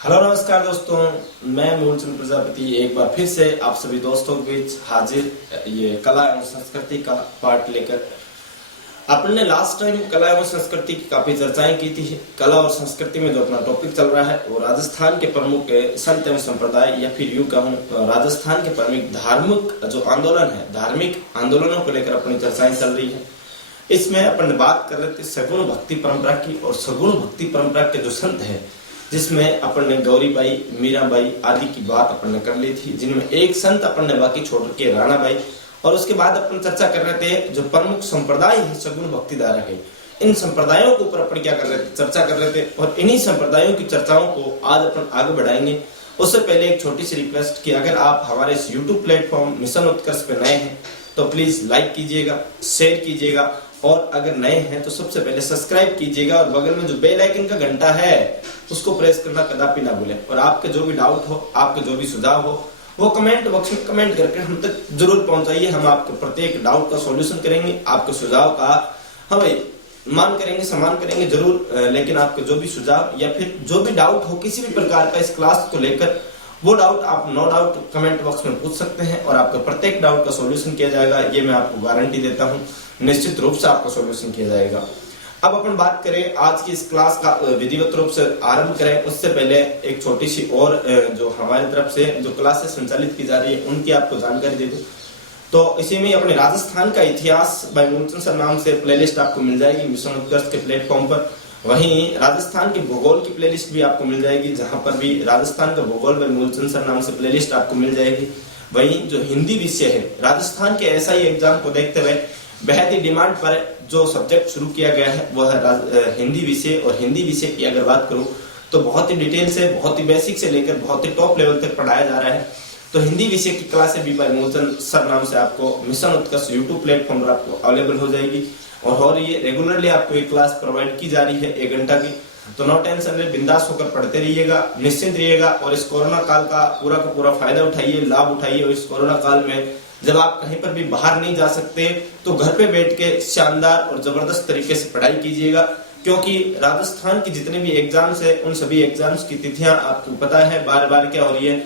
Hello नमस्कार दोस्तों, मैं मूलचंद प्रजापति एक बार फिर से आप सभी दोस्तों के बीच हाजिर ये कला एवं संस्कृति का पार्ट लेकर। आपने लास्ट टाइम कला एवं संस्कृति की काफी चर्चाएं की थी। कला और संस्कृति में जो अपना टॉपिक चल रहा है वो राजस्थान के प्रमुख संत एवं संप्रदाय या फिर यूं कहूं राजस्थान के प्रमुख धार्मिक जो आंदोलन है, धार्मिक आंदोलनों को लेकर अपनी चर्चाएं चल रही है। इसमें अपन बात कर रहे थे सगुण भक्ति परंपरा की, और सगुण भक्ति परंपरा के जो संत है जिसमें अपन ने गौरीबाई, मीराबाई आदि की बात अपन ने कर ली थी, जिनमें एक संत अपन ने बाकी छोड़ के राणाबाई। और उसके बाद अपन चर्चा कर रहे थे जो प्रमुख संप्रदाय है सगुण भक्ति धारा के, इन संप्रदायों के ऊपर अपन क्या कर रहे थे, चर्चा कर रहे थे। और इन्हीं संप्रदायों की चर्चाओं को आज अपन आगे बढ़ाएंगे। उससे पहले एक छोटी सी रिक्वेस्ट कि अगर आप हमारे इस यूट्यूब प्लेटफॉर्म मिशन उत्कर्ष पे नए हैं तो प्लीज लाइक कीजिएगा, शेयर कीजिएगा, और अगर नए हैं तो सबसे पहले सब्सक्राइब कीजिएगा और बगल में जो बेल आइकन का घंटा है उसको प्रेस करना कदापि ना भूलें। और आपके जो भी डाउट हो, आपके जो भी सुझाव हो, वो कमेंट बॉक्स में कमेंट करके हम तक जरूर पहुंचाइए। हम आपके प्रत्येक डाउट का सॉल्यूशन करेंगे, आपके सुझाव का हम मान करेंगे, सम्मान करेंगे जरूर। लेकिन आपके जो भी सुझाव या फिर जो भी डाउट हो किसी भी प्रकार का इस क्लास को लेकर, वो डाउट आप नो डाउट कमेंट बॉक्स में पूछ सकते हैं और आपके प्रत्येक डाउट का सॉल्यूशन किया जाएगा। ये मैं आपको गारंटी देता हूं, निश्चित रूप से आपका सॉल्यूशन किया जाएगा। अब अपन बात करें आज की इस क्लास का विधिवत रूप से आरंभ करें, उससे पहले एक छोटी सी और जो हमारी तरफ से जो क्लासेस संचालित की जा रही है उनकी आपको जानकारी दे दूं। तो इसी में अपने राजस्थान का इतिहास बाय मूलचंद सर नाम से प्लेलिस्ट आपको मिल जाएगी मिशन उत्कर्ष के प्लेटफॉर्म पर। वहीं राजस्थान के भूगोल की प्लेलिस्ट भी आपको मिल जाएगी, जहां पर भी राजस्थान का भूगोल बाय मूलचंद सर नाम से प्लेलिस्ट आपको मिल जाएगी। वहीं जो हिंदी विषय है, राजस्थान के एसआई एग्जाम को देखते हुए बेहद ही डिमांड पर जो सब्जेक्ट शुरू किया गया है वो है हिंदी विषय। और हिंदी विषय की अगर बात करूं तो बहुत ही डिटेल से, बहुत ही बेसिक से लेकर बहुत ही टॉप लेवल तक पढ़ाया जा रहा है। तो हिंदी विषय की क्लासें भी बाय मूलचंद सर नाम से आपको मिशन उत्कर्ष यूट्यूब प्लेटफॉर्म पर आपको अवेलेबल हो जाएगी। और हो रही है रेगुलरली, आपको एक क्लास प्रोवाइड की जा रही है 1 घंटा की। तो नो टेंशन रहे, बिंदास होकर पढ़ते रहिएगा, निश्चिंत रहिएगा। और इस कोरोना काल का पूरा फायदा उठाइए, लाभ उठाइए। और इस कोरोना काल में जब आप कहीं पर भी बाहर नहीं जा सकते तो घर पे बैठ के शानदार और जबरदस्त तरीके से पढ़ाई कीजिएगा, क्योंकि राजस्थान की जितने भी एग्जाम्स है उन सभी एग्जाम्स की तिथियां आपको पता है बार बार क्या हो रही है,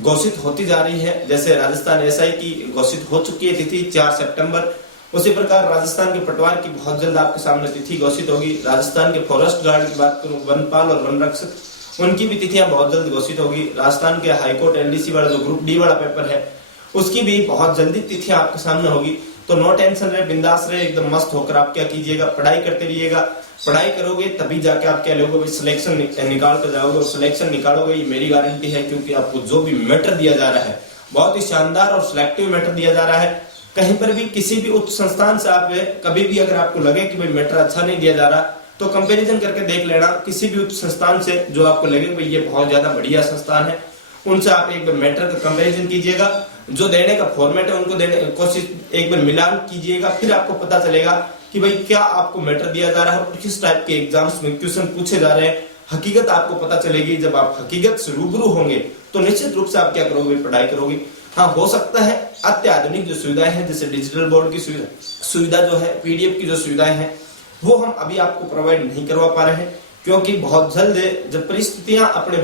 घोषित होती जा रही है। जैसे राजस्थान एसआई की घोषित हो चुकी है तिथि 4 सितंबर, उसी प्रकार राजस्थान के पटवार की बहुत जल्द आपके सामने तिथि घोषित होगी। राजस्थान के फॉरेस्ट गार्ड की बात करूं, वनपाल और वन रक्षक, उनकी भी तिथियां बहुत जल्द घोषित होगी। राजस्थान के हाईकोर्ट एलडीसी वाला जो ग्रुप डी वाला पेपर है उसकी भी बहुत जल्दी तिथियां आपके सामने होगी। तो नो टेंशन रहे, बिंदास रहे, एकदम मस्त होकर आप क्या कीजिएगा, पढ़ाई करते रहिएगा। पढ़ाई करोगे तभी जाके आप क्या लोगे, सिलेक्शन निकाल कर जाओगे। और सिलेक्शन निकालोगे ये मेरी गारंटी है, क्योंकि आपको जो भी मैटर दिया जा रहा है बहुत ही शानदार और सिलेक्टिव मैटर दिया जा रहा है। कहीं पर भी किसी भी उच्च संस्थान से आप कभी भी अगर आपको लगे कि भाई मैटर अच्छा नहीं दिया जा रहा तो कंपैरिजन करके देख लेना किसी भी उच्च संस्थान से जो आपको लगे भाई ये बहुत ज्यादा बढ़िया संस्थान है, उनसे आप एक बार मैटर का कंपैरिजन कीजिएगा। जो देने का फॉर्मेट है उनको देने कोशिश एक बार मिलान कीजिएगा, फिर आपको पता चलेगा कि भाई क्या आपको मैटर दिया जा रहा है और किस टाइप के एग्जाम्स में क्वेश्चन पूछे जा रहे हैं। हकीकत आपको पता चलेगी। जब आप हकीकत से रूबरू होंगे तो निश्चित रूप से आप क्या करोगे, पढ़ाई करोगे। हाँ, हो सकता है अत्याधुनिक जो सुविधाएं हैं जैसे डिजिटल बोर्ड की सुविधा जो है, पीडीएफ की जो सुविधाएं हैं वो हम अभी आपको प्रोवाइड नहीं करवा पा रहे हैं, क्योंकि बहुत जल्द जब परिस्थितियां अपने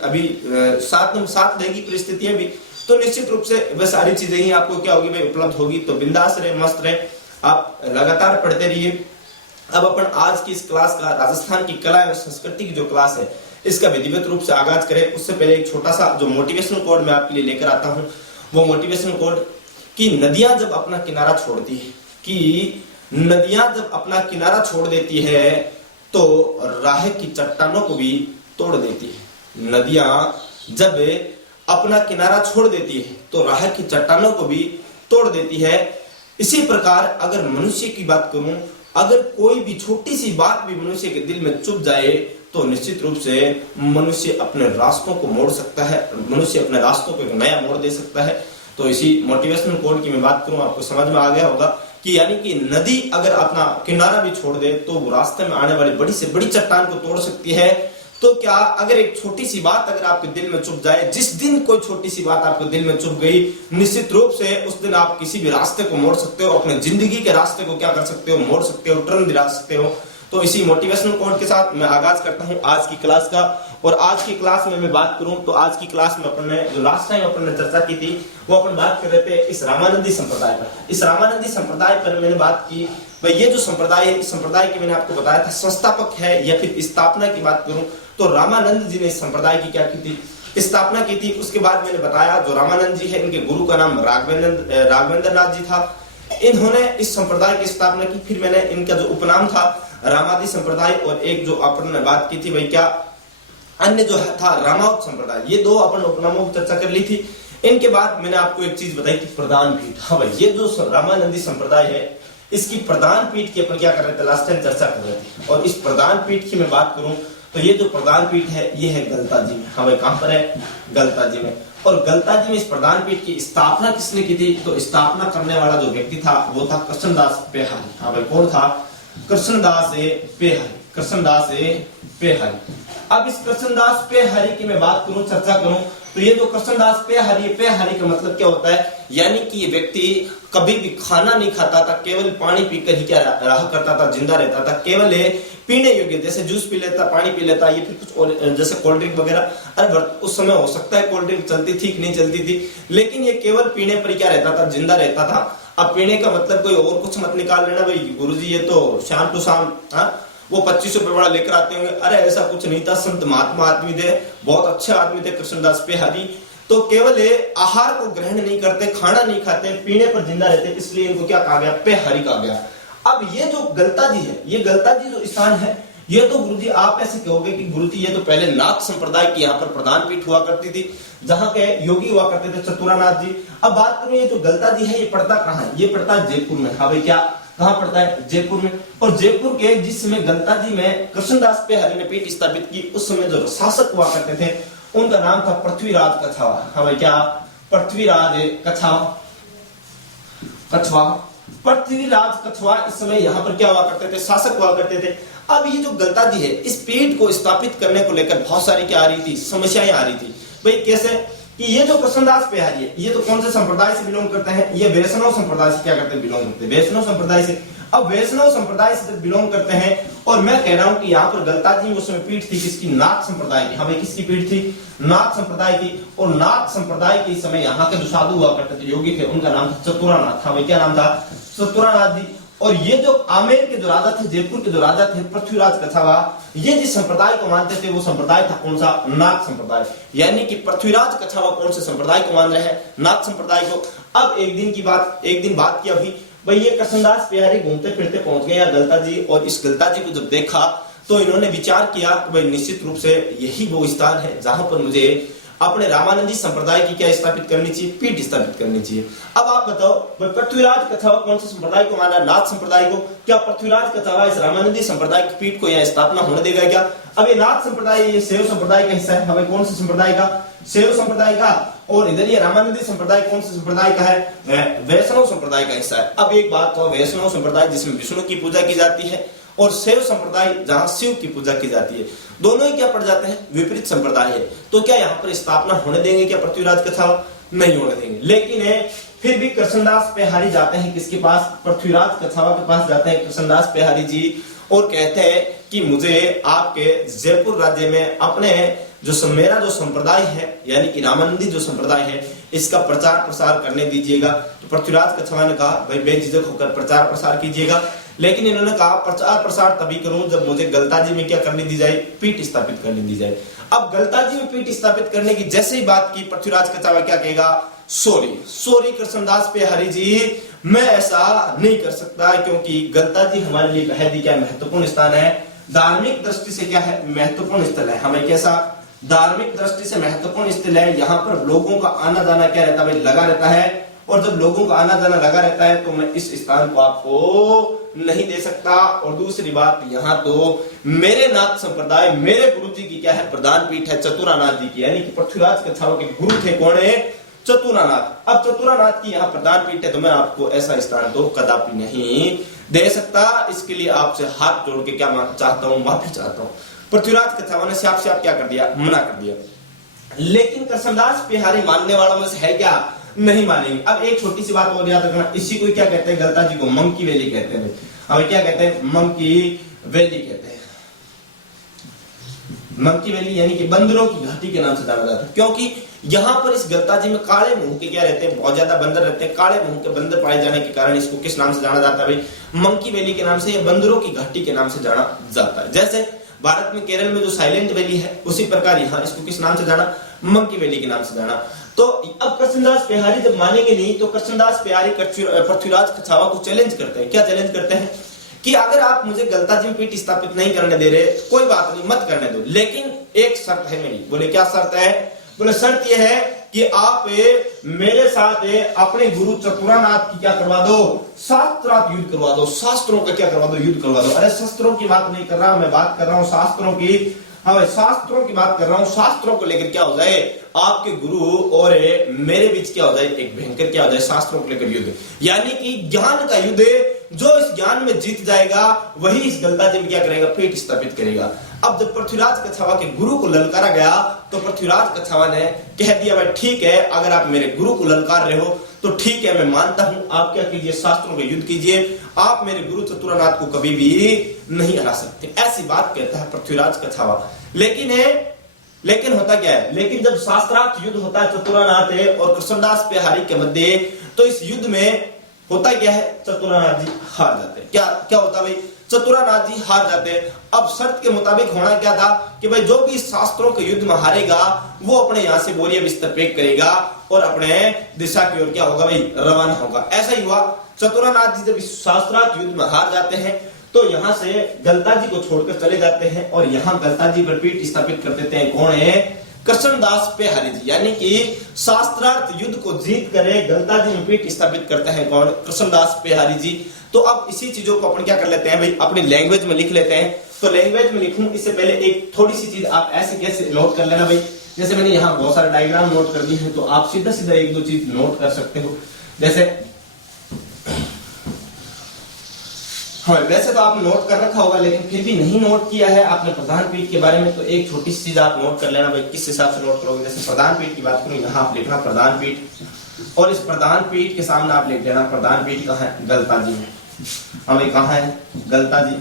अभी साथ देगी परिस्थितियां भी, तो निश्चित रूप से वह सारी चीजें ही आपको क्या होगी भाई उपलब्ध होगी। तो बिंदास रहे, मस्त रहे, आप लगातार पढ़ते रहिए। अब अपन आज की इस क्लास का राजस्थान की कला एवं संस्कृति की जो क्लास है इसका विधिवत रूप से आगाज करें। उससे पहले एक छोटा सा जो मोटिवेशनल कोड मैं आपके लिए लेकर आता हूं, वो मोटिवेशनल कोड कि नदियां जब अपना किनारा छोड़ती है, कि नदियां जब अपना किनारा छोड़ देती है तो राह की चट्टानों को भी तोड़ देती है। नदियां जब अपना किनारा छोड़ देती है तो राह की चट्टानों को भी तोड़ देती है। इसी प्रकार अगर मनुष्य की बात करूं, अगर कोई भी छोटी सी बात भी मनुष्य के दिल में चुभ जाए तो निश्चित रूप से मनुष्य अपने रास्तों को मोड़ सकता है, मनुष्य अपने रास्तों को एक नया मोड़ दे सकता है। तो इसी मोटिवेशनल कोड की मैं बात करूं, आपको समझ में आ गया होगा कि यानी कि नदी अगर अपना किनारा भी छोड़ दे तो वो रास्ते में आने वाली बड़ी से बड़ी चट्टान को तोड़ सकती है। तो क्या अगर एक छोटी सी बात अगर आपके दिल में चुभ जाए, जिस दिन कोई छोटी सी बात आपके दिल में चुभ गई, निश्चित रूप से उस दिन आप किसी भी रास्ते को मोड़ सकते हो, अपने जिंदगी के रास्ते को क्या कर सकते हो, मोड़ सकते हो, टर्न दिला सकते हो। तो इसी मोटिवेशनल कोट के साथ मैं आगाज करता हूं आज की क्लास का। और आज की क्लास में मैं बात करूं तो आज की क्लास में अपन ने जो लास्ट टाइम अपन ने चर्चा की थी वो अपन बात कर रहे थे इस रामानंदी संप्रदाय पर। इस रामानंदी संप्रदाय पर मैंने बात की भाई ये जो संप्रदाय है, इस संप्रदाय की मैंने आपको बताया था संस्थापक है या फिर स्थापना की बात करूं तो रामानंद जी ने इस संप्रदाय की क्या की थी, स्थापना की थी। उसके बाद मैंने बताया जो रामानंद जी है इनके गुरु का नाम राघवेंद्र नाथ जी था। इन्होंने इस संप्रदाय की स्थापना की। फिर मैंने इनका जो उपनाम था रामादि संप्रदाय और एक जो अपन ने बात की थी भाई क्या अन्य जो था रामावत संप्रदाय, ये दो अपन उपनामों की चर्चा कर ली थी। इनके बाद मैंने आपको एक चीज बताई थी प्रधान पीठ। हाँ भाई ये जो रामानंदी संप्रदाय है इसकी प्रधान पीठ की अपन क्या कर रहे थे लास्ट टाइम चर्चा कर रहे थे। और इस प्रधान पीठ की मैं बात करूं तो ये जो प्रधान पीठ है ये है गलता जी में। हाँ भाई कहां पर है, गलता जी में। और गलता जी में इस प्रधान पीठ की स्थापना किसने की थी तो स्थापना करने वाला जो व्यक्ति था वो था कृष्णदास पेहारी। हाँ भाई कौन था, कृष्णदास पेहारी, कृष्णदास पेहारी। अब इस कृष्णदास पेहारी की मैं बात करूं चर्चा करूं तो ये जो कृष्णदास पेहारी का मतलब क्या होता है, यानी कि ये व्यक्ति कभी भी खाना नहीं खाता था, केवल पानी पीकर ही क्या रहा करता था, जिंदा रहता था। केवल पीने योग्य जैसे जूस पी लेता, पानी पी लेता, ये फिर कुछ जैसे कोल्ड ड्रिंक वगैरह। अरे उस समय हो सकता है कोल्ड ड्रिंक चलती थी कि नहीं चलती थी, लेकिन ये केवल पीने पर क्या रहता था, जिंदा रहता था। अब पीने का मतलब कोई और कुछ मत निकाल लेना भाई गुरुजी ये तो शाम टू शाम वो 25 रुपए बड़ा लेकर आते होंगे। अरे ऐसा कुछ नहीं था, संत महात्मा आदमी थे, बहुत अच्छे आदमी थे कृष्णदास पेहारी। तो केवल आहार को ग्रहण नहीं करते, खाना नहीं खाते, पीने पर जिंदा रहते, इसलिए इनको क्या कहा गया, पेहारी कहा गया। अब ये जो गलता जी है, ये गलता जी जो स्थान है ये तो गुरुजी आप ऐसे कहोगे कि गुरुजी ये तो पहले नाथ संप्रदाय की यहाँ पर प्रधान पीठ हुआ करती थी जहाँ के योगी हुआ करते थे चतुरानाथ जी। अब बात करूं ये जो गलता जी है ये पड़ता कहाँ है, ये पड़ता है जयपुर में। हाँ भाई क्या कहाँ पड़ता है, जयपुर में। और जयपुर के जिस समय गलता जी में कृष्णदास पेहारी ने पीठ स्थापित की उस समय जो शासक हुआ करते थे उनका नाम था पृथ्वीराज कछावा। हाँ भाई क्या, पृथ्वीराज कछवा, पृथ्वीराज कछवा इस समय यहाँ पर क्या हुआ करते थे, शासक हुआ करते थे। अब ये जो गलता जी है इस पीठ को स्थापित करने को लेकर बहुत सारी क्या आ रही थी, समस्याएं आ रही थी। भाई कैसे कि ये जो कृष्णदास पेहारी है ये तो कौन से संप्रदाय से बिलोंग करते हैं, ये वैष्णव संप्रदाय से क्या करते हैं, बिलोंग करते हैं वैष्णव संप्रदाय से। अब वैष्णव संप्रदाय से बिलोंग करते हैं और मैं कह रहा हूं कि यहाँ पर गलता जी उसमें पीठ थी किसकी, नाथ संप्रदाय की। हमें किसकी पीठ थी, नाथ संप्रदाय की। और नाथ संप्रदाय के समय यहाँ के जो साधु हुआ करते थे, योगी थे, उनका नाम था चतुरानाथ। हमें क्या नाम था, चतुरानाथ जी। और ये जो आमेर के जो राजा थे, जयपुर के जो राजा थे पृथ्वीराज कछावा, ये जिस संप्रदाय को मानते थे वो संप्रदाय था कौन सा, नाथ संप्रदाय। यानी कि पृथ्वीराज कछावा कौन से संप्रदाय को मान रहे हैं, नाथ संप्रदाय को। अब एक दिन बात की अभी भाई ये कृष्णदास पेहारी घूमते फिरते पहुंच गए यहाँ गलता जी। और इस गलता जी को जब देखा तो इन्होंने विचार किया कि भाई निश्चित रूप से यही वो स्थान है जहां पर मुझे अपने रामानंदी संप्रदाय की क्या स्थापित करनी चाहिए, पीठ स्थापित करनी चाहिए। अब आप बताओ पृथ्वीराज कछावा कौन से संप्रदाय को माना, नाथ संप्रदाय को। क्या पृथ्वीराज कछावा इस रामानंदी संप्रदाय की पीठ को यहाँ स्थापना होने देगा क्या। अब ये नाथ संप्रदाय ये शैव संप्रदाय का हिस्सा है। हमें कौन से संप्रदाय का, शैव संप्रदाय का। और इधर ये रामानंदी संप्रदाय कौन से संप्रदाय का है, वैष्णव संप्रदाय का हिस्सा है। अब एक बात तो वैष्णव संप्रदाय जिसमें विष्णु की पूजा की जाती है और शैव संप्रदाय जहां शिव की पूजा की जाती है, दोनों ही क्या पड़ जाते हैं, विपरीत संप्रदाय है। तो क्या यहाँ पर स्थापना होने देंगे क्या पृथ्वीराज कछावा, नहीं होने देंगे। लेकिन फिर भी कृष्णदास पेहारी जाते हैं किसके पास, पृथ्वीराज कछावा के पास जाते हैं कृष्णदास पेहारी जी और कहते हैं कि मुझे आपके जयपुर राज्य में अपने जो मेरा जो संप्रदाय है यानी कि रामानंदी जो संप्रदाय है इसका प्रचार प्रसार करने दीजिएगा। तो पृथ्वीराज कछावा ने कहा भाई बेझिझक होकर प्रचार प्रसार कीजिएगा। लेकिन इन्होंने कहा प्रचार प्रसार तभी करूं जब मुझे गलता जी में क्या करने दी जाए, पीठ स्थापित करने दी जाए। अब गलता जी में पीठ स्थापित करने की जैसे ही बात की पृथ्वीराज कछावा क्या कहेगा, सॉरी कृष्णदास पेहारी जी, मैं ऐसा नहीं कर सकता क्योंकि गलता जी हमारे लिए बेहद ही क्या महत्वपूर्ण स्थान है, धार्मिक दृष्टि से क्या है, महत्वपूर्ण स्थल है। हमें कैसा, धार्मिक दृष्टि से महत्वपूर्ण स्थल है। यहाँ पर लोगों का आना जाना क्या रहता है, लगा रहता है। और जब लोगों का आना जाना लगा रहता है तो मैं इस स्थान को आपको नहीं दे सकता। और दूसरी बात, यहाँ तो मेरे नाथ संप्रदाय, मेरे गुरु जी की क्या है, प्रधान पीठ है चतुरानाथ जी की, यानी कि पृथ्वीराज कछावा के गुरु थे कौन है, चतुरानाथ। अब चतुरानाथ की यहाँ प्रधान पीठ है तो मैं आपको ऐसा स्थान तो कदापि नहीं दे सकता। इसके लिए आपसे हाथ जोड़ के क्या चाहता हूँ, माफी चाहता हूँ। पृथ्वीराज कछावा ने साफ साफ क्या कर दिया, मना कर दिया। लेकिन कृष्णदास पेहारी मानने वालों में से है क्या, नहीं मानेंगे। अब एक छोटी सी बात और याद रखना, इसी को क्या कहते हैं, गलता जी को मंकी वैली कहते हैं। अब क्या कहते हैं, मंकी वैली कहते हैं। मंकी वैली यानी कि बंदरों की घाटी के नाम से जाना जाता है, क्योंकि यहाँ पर इस गलताजी में काले मुंह के क्या रहते हैं, बहुत ज्यादा बंदर रहते हैं। काले मुंह के बंदर पाए जाने के कारण इसको किस नाम से जाना जाता है भाई, मंकी वैली के नाम से, या बंदरों की घाटी के नाम से जाना जाता है। जैसे भारत में केरल में जो साइलेंट वैली है, उसी प्रकार यहाँ इसको किस नाम से जाना, मंकी वैली के नाम से जाना। तो अब कृष्णदास पेहारी जब मानेंगे नहीं, तो कृष्णदास पेहारी पृथ्वीराज कछावा को चैलेंज करते हैं। क्या चैलेंज करते हैं कि अगर आप मुझे गलताजी में पीठ स्थापित नहीं करने दे रहे, कोई बात नहीं, मत करने दो, लेकिन एक शर्त है मेरी। बोले क्या शर्त है? बोले शर्त यह है कि आप मेरे साथ अपने गुरु चतुरानाथ की क्या करवा दो, शास्त्रार्थ युद्ध करवा दो, शास्त्रों का क्या करवा दो, युद्ध करवा दो। अरे शस्त्रों की बात नहीं कर रहा, मैं बात कर रहा हूं शास्त्रों की। हाँ, शास्त्रों की बात कर रहा हूं। शास्त्रों को लेकर क्या हो जाए, आपके गुरु और मेरे बीच क्या हो जाए, एक भयंकर क्या हो जाए, शास्त्रों को लेकर युद्ध, यानी कि ज्ञान का युद्ध। जो इस ज्ञान में जीत जाएगा वही इस गलताजी में क्या करेगा, पीठ स्थापित करेगा। अब जब पृथ्वीराज कछावा के गुरु को ललकारा गया, तो पृथ्वीराज कछावा ने कह दिया भाई ठीक है, अगर आप मेरे गुरु को ललकार रहे हो तो ठीक है, मैं मानता हूं, आप क्या कीजिए, शास्त्रों का युद्ध कीजिए, आप मेरे गुरु चतुरानाथ को कभी भी नहीं हरा सकते। ऐसी बात कहता है पृथ्वीराज कछावा। लेकिन होता क्या है, लेकिन जब शास्त्रार्थ युद्ध होता है चतुरानाथ और कृष्णदास पेहारी के मध्य, तो इस युद्ध में होता क्या है, चतुरानाथ जी हार जाते हैं। क्या होता भाई, चतुरानाथ जी हार जाते हैं। अब शर्त के मुताबिक होना क्या था कि भाई जो भी शास्त्रों के युद्ध में हारेगा वो अपने यहाँ से बोरिया बिस्तर पैक करेगा और अपने दिशा की ओर क्या होगा भाई, रवाना होगा। ऐसा ही हुआ। चतुरानाथ जी जब शास्त्रार्थ युद्ध में हार जाते हैं तो यहाँ से गलताजी को छोड़कर चले जाते हैं और यहाँ गलताजी पर पीठ स्थापित कर देते हैं। कौन है, कृष्णदास पेहारी जी, यानी कि शास्त्रार्थ युद्ध को जीत करे गलताजी में पीठ स्थापित करते हैं कौन, कृष्णदास पेहारी जी। तो अब इसी चीजों को अपन क्या कर लेते हैं भाई, अपनी लैंग्वेज में लिख लेते हैं। तो लैंग्वेज में लिखूं इससे पहले एक थोड़ी सी चीज आप ऐसे कैसे नोट कर लेना भाई, जैसे मैंने यहाँ बहुत सारे डायग्राम नोट कर दिए हैं, तो आप सीधा सीधा एक दो चीज नोट कर सकते हो। जैसे हाँ, वैसे तो आपने नोट कर रखा होगा, लेकिन फिर भी नहीं नोट किया है आपने प्रधान पीठ के बारे में, तो एक छोटी सी चीज आप नोट कर लेना भाई, किस हिसाब से नोट करोगे। जैसे प्रधान पीठ की बात करूं, यहाँ आप लिखना प्रधान पीठ, और इस प्रधान पीठ के सामने आप लिख देना प्रधान पीठ कहाँ है, गलताजी में। हाँ भाई, कहाँ है, गलताजी।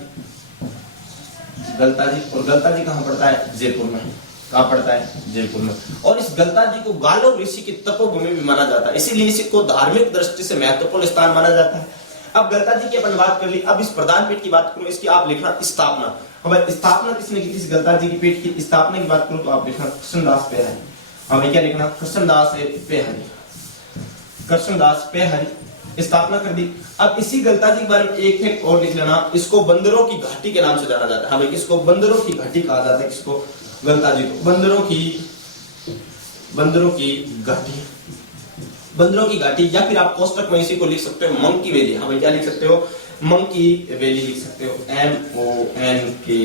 और गलताजी कहाँ पड़ता है, जयपुर में। कहाँ पड़ता है, जयपुर में। और इस गलताजी को गालो ऋषि की तपोभूमि भी माना जाता है, इसीलिए इसको धार्मिक दृष्टि से महत्वपूर्ण स्थान माना जाता है। अब गलताजी की अपन बात कर ली, अब इस प्रधान पीठ की बात करो, इसकी आप लिखना स्थापना। अब स्थापना किसने की थी, इस गलताजी की पीठ की स्थापना की बात करूं तो आप लिखना कृष्णदास पेहारी। हमें क्या लिखना, कृष्णदास पेहारी। कृष्णदास पेहारी स्थापना कर दी। अब इसी गलताजी के बारे में एक फैक्ट और लिख लेना, इसको बंदरों की घाटी के नाम से जाना जाता है। हमें किसको, बंदरों की घाटी कहा जाता है, किसको, गलताजी को। बंदरों की घाटी, बंदरों की घाटी, या फिर आप कोष्टक में इसी को लिख सकते हो मंकी वैली। हमें क्या लिख सकते हो, मंकी वैली लिख सकते हो, MONKE,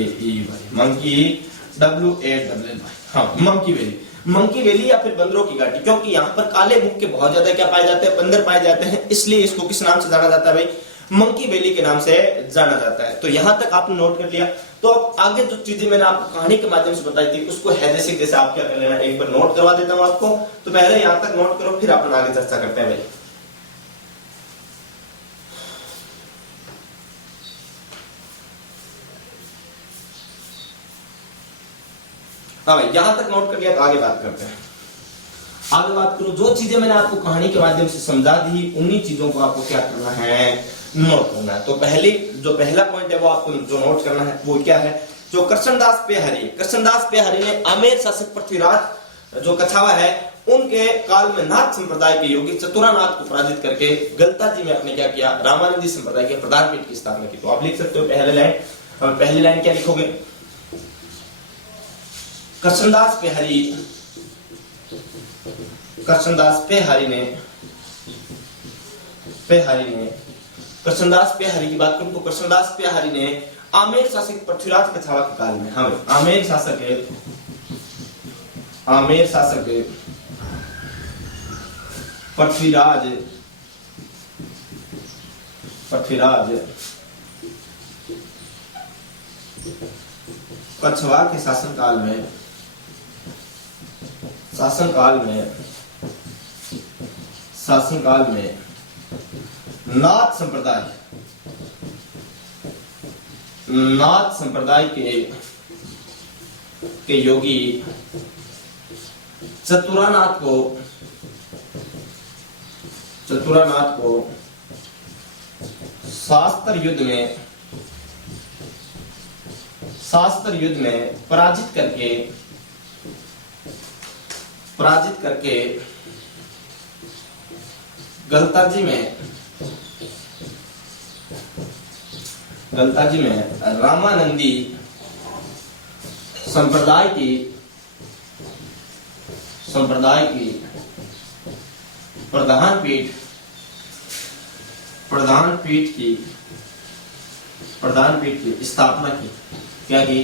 मंकी WALLY। हाँ, मंकी वैली, मंकी वैली या फिर बंदरों की घाटी, क्योंकि यहाँ पर काले मुख के बहुत ज्यादा क्या पाए जाते हैं, बंदर पाए जाते हैं, इसलिए इसको किस नाम से जाना जाता है भाई, मंकी वैली के नाम से जाना जाता है। तो यहां तक आपने नोट कर लिया। तो अब आगे जो चीजें मैंने आपको कहानी के माध्यम से बताई थी, उसको है जैसे आप क्या कर लेना, एक बार नोट करवा देता हूं आपको। तो पहले यहां तक नोट करो, फिर अपन आगे चर्चा करते हैं भाई। हाँ भाई, यहां तक नोट कर लिया, तो आगे बात करते हैं। आगे बात करो, जो चीजें मैंने आपको कहानी के माध्यम से समझा दी, उन्हीं चीजों को आपको क्या करना है, नोट करना है। तो पहला पॉइंट है वो आपको जो नोट करना है वो क्या है, जो कृष्णदास पेहारी ने आमेर शासक पृथ्वीराज जो कछावा है उनके काल में नाथ संप्रदाय के योगी चतुरानाथ को पराजित करके गलताजी में अपने क्या किया, रामानंदी संप्रदाय के प्रधान पीठ की स्थापना की। तो आप लिख सकते हो पहली लाइन क्या लिखोगे, कृष्णदास पेहारी की बात करूं तो कृष्णदास पेहारी ने आमेर शासक पृथ्वीराज कछावा के काल में, हाँ आमेर शासक पृथ्वीराज कछवाह के शासनकाल में नाथ नाथ संप्रदाय के योगी चतुरानाथ को शास्त्र युद्ध में पराजित करके गलताजी में रामानंदी संप्रदाय की प्रधान पीठ की स्थापना की। क्या की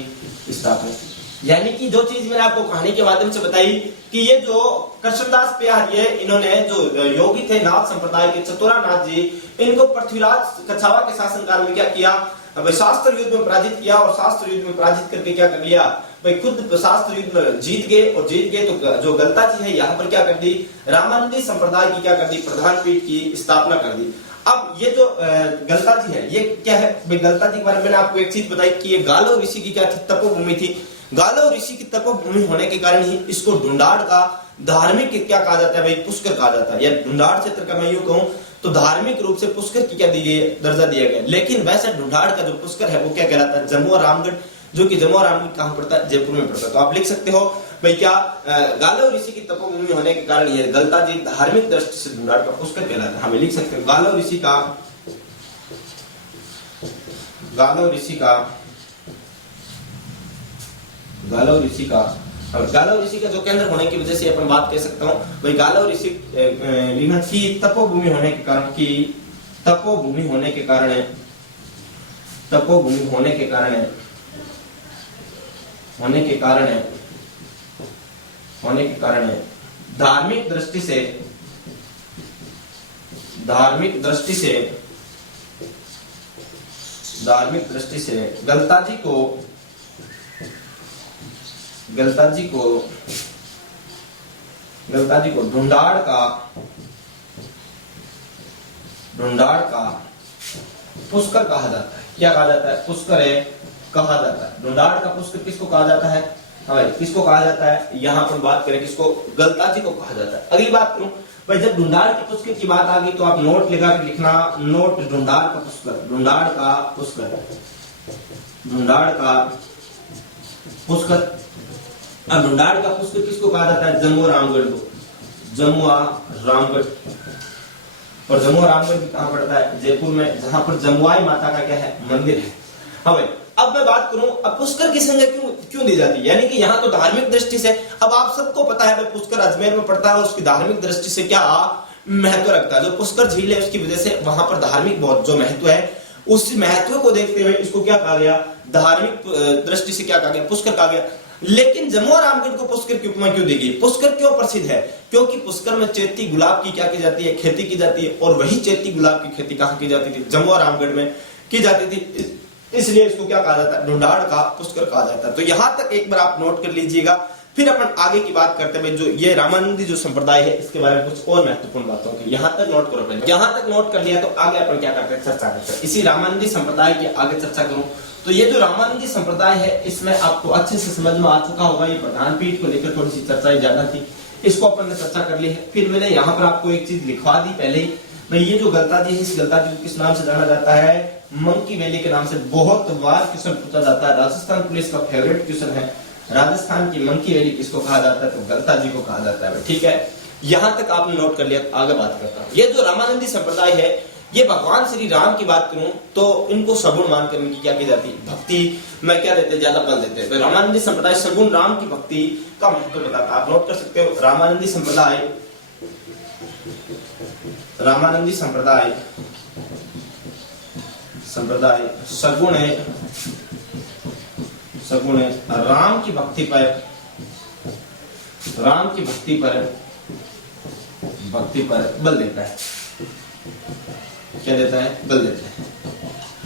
स्थापना की? यानी कि जो चीज मैंने आपको कहानी के माध्यम से बताई कि ये जो कृष्णदास प्यार ये इन्होंने जो योगी थे नाथ संप्रदाय के चतुरानाथ जी, इनको पृथ्वीराज कछावा के शासनकाल में क्या किया भाई, शास्त्र युद्ध में पराजित किया। और शास्त्र युद्ध में पराजित करके क्या कर लिया भाई, खुद शास्त्र युद्ध में जीत गए। और जीत गए तो जो गलताजी है यहाँ पर क्या कर दी, रामानंदी संप्रदाय की क्या कर दी, प्रधान पीठ की स्थापना कर दी। अब ये जो गलताजी है ये क्या है भाई, गलताजी के बारे में मैंने आपको एक चीज बताई कि ये गालो ऋषि की क्या थी, तपोभूमि थी। गालो ऋषि की तपोभूमि होने के कारण ही इसको ढूंढाड़ का धार्मिक क्या कहा जाता है भाई, पुष्कर कहा जाता है। या ढूंढाड़ क्षेत्र का मैं यूं कहूं तो धार्मिक रूप से पुष्कर की क्या दी गई, दर्जा दिया गया। लेकिन वैसे ढूंढाड़ का जो पुष्कर है वो क्या कहलाता है, जम्मू और रामगढ़, जो कि जम्मू और रामगढ़ कहां पड़ता है, जयपुर में पड़ता है। तो आप लिख सकते हो भाई क्या गालो ऋषि की तपोभूमि होने के कारण ये गलताजी धार्मिक दृष्टि से ढूंढाड़ का पुष्कर कहलाता है। हमें लिख सकते हो गालो ऋषि गालो ऋषि का जो केंद्र होने की वजह से अपन बात कह सकता हूं भाई, गालो ऋषि की तपोभूमि होने के कारण धार्मिक दृष्टि से गलताजी को ढूंढाड़ का पुष्कर कहा जाता है। क्या कहा जाता है, पुष्कर है कहा जाता है। ढूंढाड़ का पुष्कर किसको कहा जाता है, किसको कहा जाता है, यहाँ पर बात करें किसको, गलताजी को कहा जाता है। अगली बात करूं भाई, जब ढूंढाड़ के पुष्कर की बात आ गई तो आप नोट लगा के लिखना, नोट ढूंढाड़ का पुष्कर। अब ढूंढाड़ का पुष्कर किसको कहा जाता है, जम्मू रामगढ़ को। और जम्मू रामगढ़ भी कहां पड़ता है, जयपुर में, जहां पर जमुआई माता का क्या है, मंदिर है। अब मैं बात करूं अब पुष्कर की संज्ञा क्यों दी जाती है, यानी कि यहाँ तो धार्मिक दृष्टि से, अब आप सबको पता है भाई पुष्कर अजमेर में पड़ता है, उसकी धार्मिक दृष्टि से क्या महत्व रखता है। जो पुष्कर झील है उसकी वजह से वहां पर धार्मिक बहुत जो महत्व है, उस महत्व को देखते हुए इसको क्या कहा गया, धार्मिक दृष्टि से क्या कहा गया, पुष्कर कहा गया। लेकिन जम्मू और रामगढ़ को पुष्कर की उपमा क्यों दी गई, पुष्कर क्यों प्रसिद्ध है, क्योंकि पुष्कर में चैती गुलाब की क्या की जाती है, खेती की जाती है। और वही चैती गुलाब की खेती कहां की जाती थी, जम्मू और रामगढ़ में की जाती थी, इसलिए इसको क्या कहा जाता है, ढूंढाड़ का पुष्कर कहा जाता है। तो यहां तक एक बार आप नोट कर लीजिएगा। फिर अपन आगे की बात करते हैं, जो ये रामानंदी जो संप्रदाय है इसके बारे में कुछ और महत्वपूर्ण बातों की यहां तक नोट करो। यहां तक नोट कर लिया तो आगे अपन क्या करते हैं, चर्चा करते हैं। इसी रामानंदी संप्रदाय की आगे चर्चा करूं तो ये जो रामानंदी संप्रदाय है इसमें आपको अच्छे से समझ में आ चुका होगा। ये प्रधान पीठ को लेकर थोड़ी सी चर्चा ज्यादा थी, इसको अपन ने चर्चा कर ली है। फिर मैंने यहाँ पर आपको एक चीज लिखवा दी पहले ही, मैं ये जो गलताजी है, इस गलताजी को किस नाम से जाना जाता है, मंकी वैली के नाम से। बहुत बार क्वेश्चन पूछा जाता है, राजस्थान पुलिस का फेवरेट क्वेश्चन है, राजस्थान की मंकी वैली किसको कहा जाता है, तो गलताजी को कहा जाता है। ठीक है, यहां तक आपने नोट कर लिया, आगे बात करता हूं। ये जो रामानंदी संप्रदाय है, ये भगवान श्री राम की बात करूं तो इनको सगुण मानकर इनकी क्या की जाती है, भक्ति में क्या देते, ज्यादा बल देते हैं। तो रामानंदी संप्रदाय सगुण राम की भक्ति का महत्व बताता है। आप नोट कर सकते हो, रामानंदी संप्रदाय सगुण राम की भक्ति पर बल देता है। क्या देता है, बल देता है।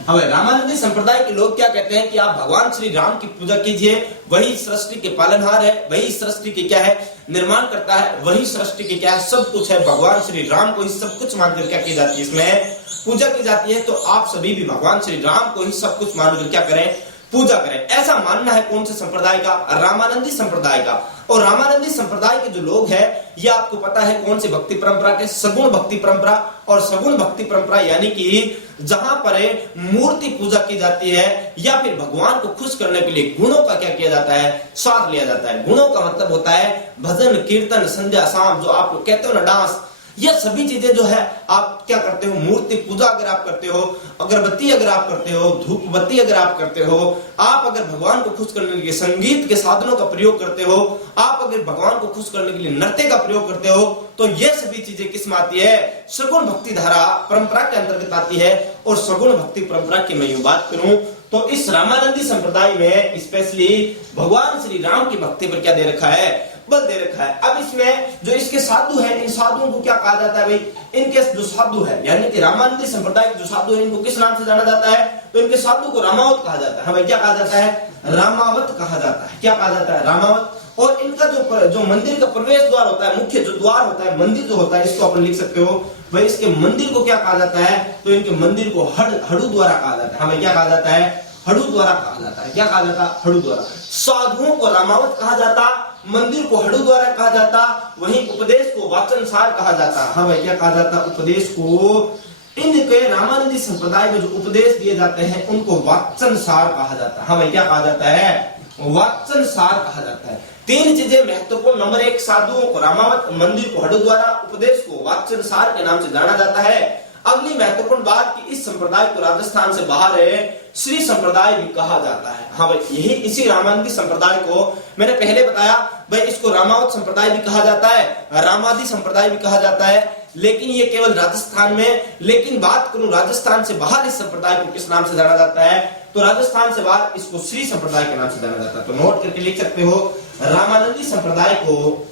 हमें रामानंदी संप्रदाय के लोग क्या कहते हैं कि आप भगवान श्री राम की पूजा कीजिए, वही सृष्टि के पालनहार है, वही सृष्टि के क्या है निर्माण करता है, वही सृष्टि के क्या है सब कुछ है, भगवान श्री राम को ही सब कुछ मानकर क्या की जाती है इसमें पूजा की जाती है। तो आप सभी भी भगवान श्री राम को ही सब कुछ मानकर क्या करें पूजा करें। ऐसा मानना है कौन से संप्रदाय का? रामानंदी संप्रदाय का। और रामानंदी संप्रदाय के जो लोग हैं ये आपको पता है कौन सी भक्ति परंपरा के? सगुण भक्ति परंपरा। और सगुण भक्ति परंपरा यानी कि जहां पर मूर्ति पूजा की जाती है या फिर भगवान को खुश करने के लिए गुणों का क्या किया जाता है साथ लिया जाता है। गुणों का मतलब होता है भजन कीर्तन संध्या शाम, जो आप कहते हो ना डांस, ये सभी चीजें जो है आप क्या करते हो, मूर्ति पूजा अगर आप करते हो, अगरबत्ती अगर आप करते हो, धूप बत्ती अगर आप करते हो, आप अगर भगवान को खुश करने के लिए संगीत के साधनों का प्रयोग करते हो, आप अगर भगवान को खुश करने के लिए नृत्य का प्रयोग करते हो, तो ये सभी चीजें किस में आती है? सगुण भक्ति धारा परंपरा के अंतर्गत आती है। और सगुण भक्ति परंपरा की मैं यूं बात करूं तो इस रामानंदी संप्रदाय में स्पेशली भगवान श्री राम की भक्ति पर क्या दे रखा है? बल दे रखा है। अब इसमें जो इसके साधु हैं, इन साधुओं को क्या कहा जाता है भाई? इनके जो साधु है यानी कि रामानंदी संप्रदाय के जो साधु है इनको किस नाम से जाना जाता है? तो इनके साधु को रामावत कहा जाता है। हाँ भाई, क्या कहा जाता है? रामावत कहा जाता है। क्या कहा जाता है? रामावत। और इनका जो मंदिर का प्रवेश द्वार होता है, मुख्य जो द्वार होता है, मंदिर जो होता है, इसको अपन लिख सकते हो भाई, इसके मंदिर को क्या कहा जाता है? तो इनके मंदिर को हड़ू द्वारा कहा जाता है। हमें क्या कहा जाता है? हड़ू द्वारा कहा जाता है। क्या कहा जाता है? हड़ू द्वारा। साधुओं को रामावत कहा जाता, मंदिर को हड़ू द्वारा कहा जाता, वहीं उपदेश को वाचनसार कहा जाता। हाँ भाई, क्या कहा जाता? उपदेश को, इनके रामानंदी संप्रदाय में जो उपदेश दिए जाते हैं उनको वाचनसार कहा जाता है। हाँ भाई, क्या कहा जाता है? वाचनसार कहा जाता है। तीन चीजें महत्वपूर्ण। नंबर एक, साधुओं को रामावत, मंदिर को हड़ू द्वारा, उपदेश को वाचनसार के नाम से जाना जाता है। अगली महत्वपूर्ण बात कि इस संप्रदाय को राजस्थान से बाहर है श्री संप्रदाय भी कहा जाता है। हाँ भाई, यही इसी रामानंदी संप्रदाय को मैंने पहले बताया भाई, इसको रामावत संप्रदाय भी कहा जाता है, रामादि संप्रदाय भी कहा जाता है, लेकिन ये केवल राजस्थान में। लेकिन बात करूं राजस्थान से बाहर इस संप्रदाय को किस नाम से जाना जाता है? तो राजस्थान से बाहर इसको श्री संप्रदाय के नाम से जाना जाता है। तो नोट करके लिख सकते हो, रामानंदी संप्रदाय को,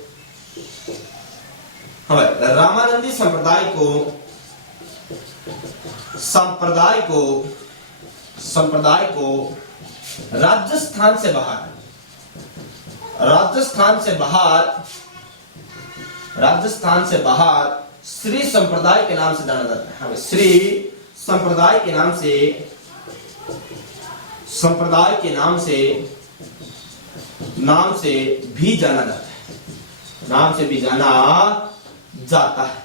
हाँ भाई, रामानंदी संप्रदाय को राजस्थान से बाहर श्री संप्रदाय के नाम से जाना जाता है। हमें श्री संप्रदाय के नाम से भी जाना जाता है। नाम से भी जाना जाता है।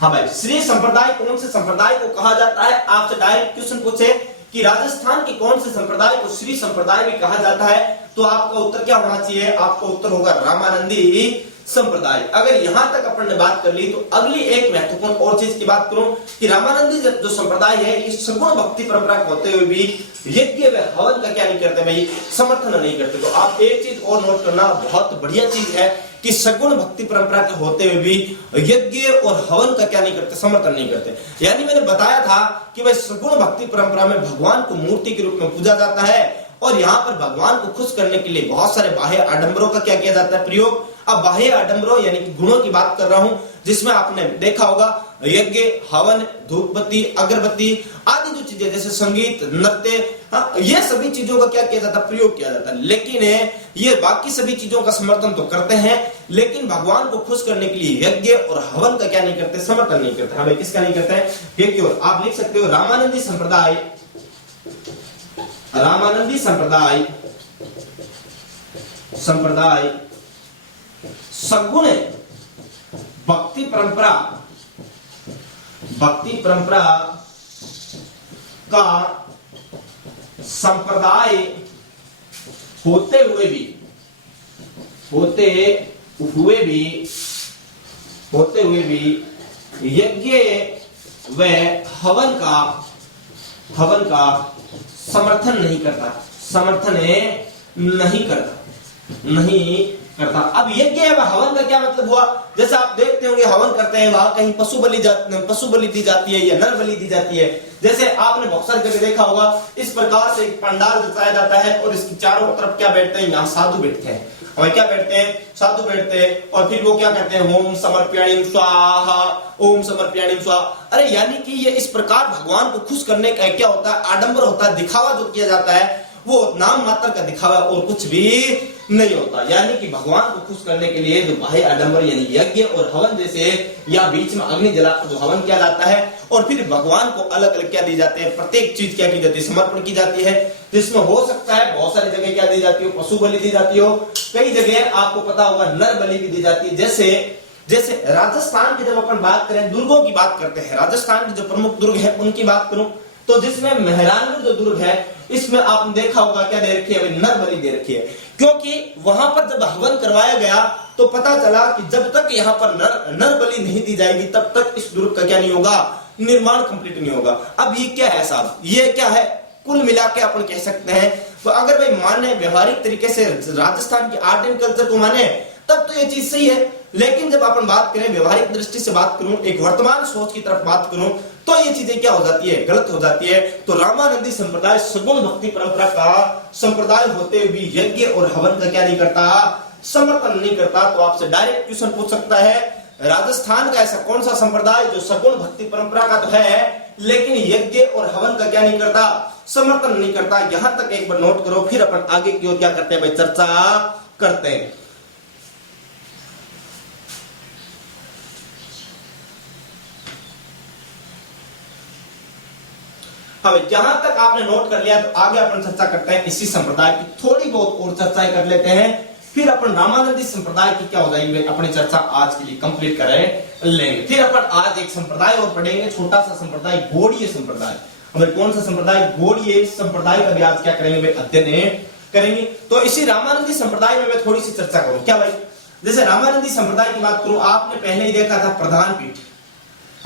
हाँ भाई, श्री संप्रदाय कौन से संप्रदाय को कहा जाता है? आपसे डायरेक्ट क्वेश्चन पूछे कि राजस्थान के कौन से संप्रदाय को श्री संप्रदाय भी कहा जाता है, तो आपका उत्तर क्या होना चाहिए? आपका उत्तर होगा रामानंदी संप्रदाय। अगर यहां तक अपन ने बात कर ली तो अगली एक महत्वपूर्ण और चीज की बात करूं कि रामानंदी जो संप्रदाय है ये सगुण भक्ति परंपरा को होते हुए भी यज्ञ व हवन का क्या नहीं करते भाई? समर्थन नहीं करते। तो आप एक चीज और नोट करना, बहुत बढ़िया चीज है कि सगुण भक्ति परंपरा के होते हुए भी यज्ञ और हवन का क्या नहीं करते? समर्थन नहीं करते। यानी मैंने बताया था कि भाई सगुण भक्ति परंपरा में भगवान को मूर्ति के रूप में पूजा जाता है और यहाँ पर भगवान को खुश करने के लिए बहुत सारे बाह्य आडंबरों का क्या किया जाता है? प्रयोग। अब बाह्य आडंबरों यानी कि गुणों की बात कर रहा हूं, जिसमें आपने देखा होगा यज्ञ, हवन, धूप बत्ती, अगरबत्ती आदि जो चीजें जैसे संगीत, नृत्य, ये सभी चीजों का क्या किया जाता है? प्रयोग किया जाता है। लेकिन ये बाकी सभी चीजों का समर्थन तो करते हैं, लेकिन भगवान को खुश करने के लिए यज्ञ और हवन का क्या नहीं करते? समर्थन नहीं करते। हमें किसका नहीं करते हैं? यज्ञ। और आप लिख सकते हो रामानंदी संप्रदाय सगुण भक्ति परंपरा का संप्रदाय होते हुए भी यज्ञ व हवन का समर्थन नहीं करता। अब यज्ञ व हवन का क्या मतलब हुआ? जैसे आप देखते होंगे हवन करते हैं, वहां कहीं पशु बलि दी जाती है या नर बलि दी जाती है। जैसे आपने बहुत सारी जगह देखा होगा, इस प्रकार से एक पंडाल रचाया जाता है और इसके चारों तरफ क्या बैठते हैं? यहाँ साधु बैठते हैं। और क्या बैठते हैं, साधु बैठते हैं, और फिर वो क्या कहते हैं, ओम समर्पयामि स्वाहा, ओम समर्पयामि स्वाहा। अरे यानी कि ये इस प्रकार भगवान को खुश करने का क्या होता है, आडंबर होता है, दिखावा जो किया जाता है वो नाम मात्र का दिखावा और कुछ भी नहीं होता। यानी कि भगवान को खुश करने के लिए जो बाह्य आडंबर यानी यज्ञ और हवन जैसे, या बीच में अग्नि जलाकर जो हवन किया जाता है, और फिर भगवान को अलग अलग क्या दी जाते हैं, प्रत्येक चीज क्या की जाती है, समर्पण की जाती है, जिसमें हो सकता है बहुत सारी जगह क्या दी जाती हो, पशु बलि दी जाती हो, कई जगह आपको पता होगा नर बलि भी दी जाती है। जैसे राजस्थान की जब अपन बात करें, दुर्गों की बात करते हैं, राजस्थान के जो प्रमुख दुर्ग है उनकी बात करूं तो जिसमें मेहरानगढ़ जो दुर्ग है इसमें आपने देखा होगा क्या दे रखी है, नर बलि दे रखी है, क्योंकि वहां पर जब हवन करवाया गया तो पता चला कि जब तक यहाँ पर नर बलि नहीं दी जाएगी तब तक इस दुर्ग का क्या नहीं होगा, निर्माण कंप्लीट नहीं होगा। अब ये क्या है साहब, ये क्या है, कुल मिला के अपन कह सकते हैं तो अगर भाई माने व्यवहारिक तरीके से राजस्थान की आर्ट एंड कल्चर को माने तब तो ये चीज सही है, लेकिन जब अपन बात करें व्यवहारिक दृष्टि से बात करूं, एक वर्तमान सोच की तरफ बात करूं तो ये चीजें क्या हो जाती है, गलत हो जाती है। तो रामानंदी संप्रदाय सगुण भक्ति परंपरा का संप्रदाय होते हुए यज्ञ और हवन का क्या नहीं करता, समर्थन नहीं करता। तो आपसे डायरेक्ट क्वेश्चन पूछ सकता है, राजस्थान का ऐसा कौन सा संप्रदाय जो सगुण भक्ति परंपरा का तो है लेकिन यज्ञ और हवन का क्या नहीं करता, समर्थन नहीं करता। यहां तक एक बार नोट करो, फिर अपन आगे की ओर क्या करते हैं भाई, चर्चा करते हैं। अब जहां तक आपने नोट कर लिया तो आगे अपन चर्चा करते हैं इसी संप्रदाय की, थोड़ी बहुत और चर्चाएं कर लेते हैं, फिर अपन रामानंदी संप्रदाय की क्या हो जाएगी अपनी चर्चा आज के लिए कंप्लीट कर लेंगे। फिर अपन आज एक संप्रदाय और पढ़ेंगे, छोटा सा संप्रदाय, गौड़ीय संप्रदाय। हमें कौन सा संप्रदाय, गौड़ीय संप्रदाय का भी आज क्या करेंगे, अध्ययन करेंगे। तो इसी रामानंदी संप्रदाय में मैं थोड़ी सी चर्चा करूं क्या भाई। जैसे रामानंदी संप्रदाय की बात करूं, आपने पहले ही देखा था प्रधान पीठ।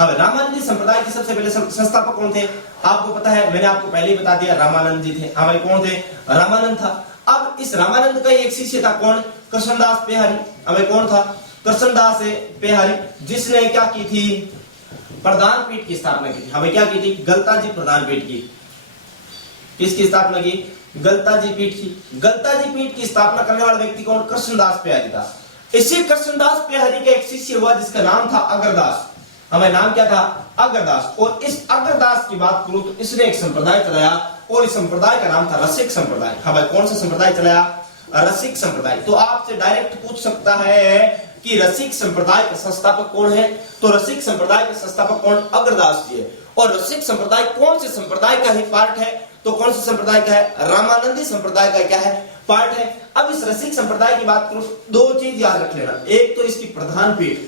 अब रामानंदी संप्रदाय के सबसे पहले संस्थापक कौन थे, आपको पता है, मैंने आपको पहले ही बता दिया, रामानंद जी थे। हाँ भाई कौन थे, रामानंद था। अब इस रामानंद का एक शिष्य था कौन, कृष्णदास पेहारी। अब कौन था, कृष्णदास पेहारी, जिसने क्या की थी, प्रधान पीठ की स्थापना की थी। हमें क्या की थी, गलता जी प्रधान पीठ की। किसकी स्थापना की, गलता जी पीठ की। गलता जी पीठ की स्थापना करने वाला व्यक्ति कौन, कृष्णदास पेहारी था। इसी कृष्णदास पेहारी का एक शिष्य हुआ जिसका नाम था अग्रदास। हमें नाम क्या था, अग्रदास। और इस अग्रदास की बात करूं तो इसने एक संप्रदाय चलाया और इस संप्रदाय का नाम था रसिक संप्रदाय। हमें कौन सा संप्रदाय चलाया, रसिक संप्रदाय। तो आपसे डायरेक्ट पूछ सकता है कि रसिक संप्रदाय का संस्थापक कौन है, तो रसिक संप्रदाय के संस्थापक कौन, अग्रदास जी है। और रसिक संप्रदाय कौन से संप्रदाय का ही पार्ट है, तो कौन से संप्रदाय का है, रामानंदी संप्रदाय का क्या है, पार्ट है। अब इस रसिक संप्रदाय की बात करूं, दो चीज याद रख लेना, एक तो इसकी प्रधान पीठ।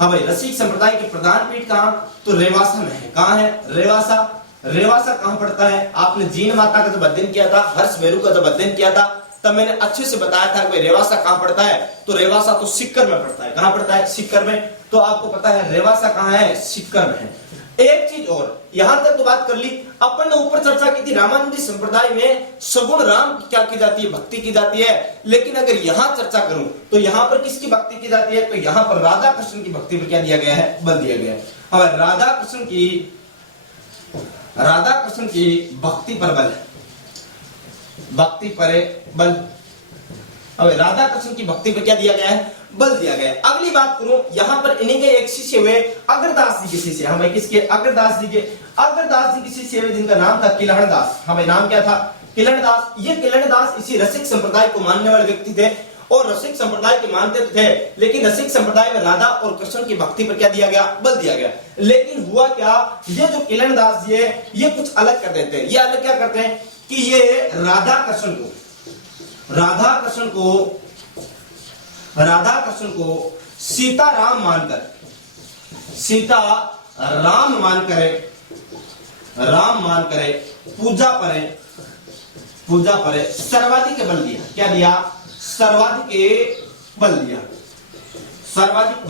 हाँ भाई, रसिक संप्रदाय की प्रधान पीठ कहां, तो रेवासा में है। कहां है, रेवासा। रेवासा कहां पड़ता है, आपने जीन माता का जब अध्ययन किया था, हर्ष मेरू का जब अध्ययन किया था तब मैंने अच्छे से बताया था कि रेवासा कहां पड़ता है, तो रेवासा तो सिक्कर में पड़ता है। कहां पड़ता है, सिक्कर में। तो आपको पता है रेवासा कहां है, सिक्कर में है। एक चीज और, यहां तक तो बात कर ली अपन ने, ऊपर चर्चा की थी रामानंदी संप्रदाय में सगुण राम की क्या की जाती है, भक्ति की जाती है। लेकिन अगर यहां चर्चा करूं तो यहां पर किसकी भक्ति की जाती है, तो यहां पर राधा कृष्ण की भक्ति पर क्या दिया गया है, बल दिया गया है। और राधा कृष्ण की भक्ति पर बल, भक्ति पर बल। अब राधा कृष्ण की भक्ति पर क्या दिया गया है, बल दिया गया। अगली बात करूं, यहां पर इन्हीं के एक शिष्य हुए अग्रदास जी के शिष्य। हमें किसके, अग्रदास जी के। अग्रदास जी के शिष्य हुए जिनका नाम था किलहणदास। हमें नाम क्या था, किलहणदास। ये किलहणदास इसी रसिक संप्रदाय को मानने वाले व्यक्ति थे और रसिक संप्रदाय के मानते थे, लेकिन रसिक संप्रदाय में राधा और कृष्ण की भक्ति पर क्या दिया गया, बल दिया गया। लेकिन हुआ क्या, ये जो किलहणदास जी है ये कुछ अलग कर देते हैं। ये अलग क्या करते हैं कि ये राधा कृष्ण को सीताराम मानकर, राम मानकर पूजा पर सर्वाधिक बल दिया। क्या दिया, सर्वाधिक बल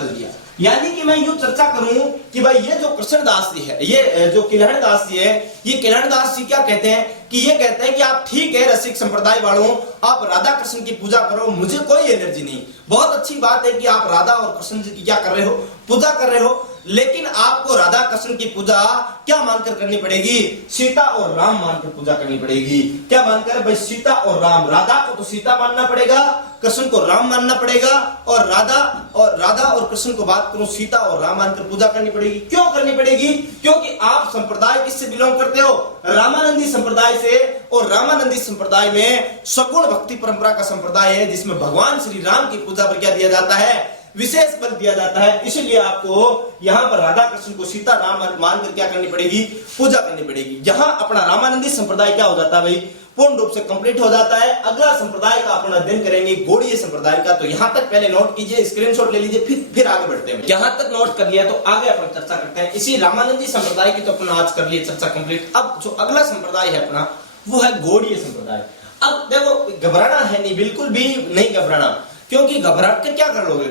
दिया। यानी कि मैं यूं चर्चा करूं कि भाई ये जो कृष्णदास जी है, ये जो किलहणदास जी है, ये किलहणदास जी क्या कहते हैं कि ये कहते हैं कि आप ठीक है रसिक संप्रदाय वालों, आप राधा कृष्ण की पूजा करो, मुझे कोई एलर्जी नहीं, बहुत अच्छी बात है कि आप राधा और कृष्ण जी की क्या कर रहे हो, पूजा कर रहे हो। लेकिन आपको राधा कृष्ण की पूजा क्या मानकर करनी पड़ेगी? सीता और राम मानकर पूजा करनी पड़ेगी। क्या मानकर? भाई सीता और राम। राधा को तो सीता मानना पड़ेगा, कृष्ण को राम मानना पड़ेगा, और राधा और कृष्ण को बात करूं सीता और राम मानकर पूजा करनी पड़ेगी। क्यों करनी पड़ेगी? क्योंकि आप संप्रदाय किससे बिलोंग करते हो? रामानंदी संप्रदाय से। और रामानंदी संप्रदाय में सगुण भक्ति परंपरा का संप्रदाय है, जिसमें भगवान श्री राम की पूजा पर क्या दिया जाता है? विशेष बल दिया जाता है। इसलिए आपको यहाँ पर राधा कृष्ण को सीता राम मानकर क्या करनी पड़ेगी? पूजा करनी पड़ेगी। यहाँ अपना रामानंदी संप्रदाय क्या हो जाता है भाई? पूर्ण रूप से कंप्लीट हो जाता है। अगला संप्रदाय का अपना अध्ययन करेंगे गौड़ीय संप्रदाय का। तो यहाँ तक पहले नोट कीजिए, स्क्रीनशॉट ले लीजिए, फिर आगे बढ़ते हैं। यहाँ तक नोट कर लिया तो आगे अपन चर्चा करते हैं। इसी रामानंदी संप्रदाय की तो अपन आज कर लिए चर्चा कंप्लीट। अब जो अगला संप्रदाय है अपना, वो है गौड़ीय संप्रदाय। अब देखो, घबराना है नहीं, बिल्कुल भी नहीं घबराना, क्योंकि घबरा कर क्या कर लोगे?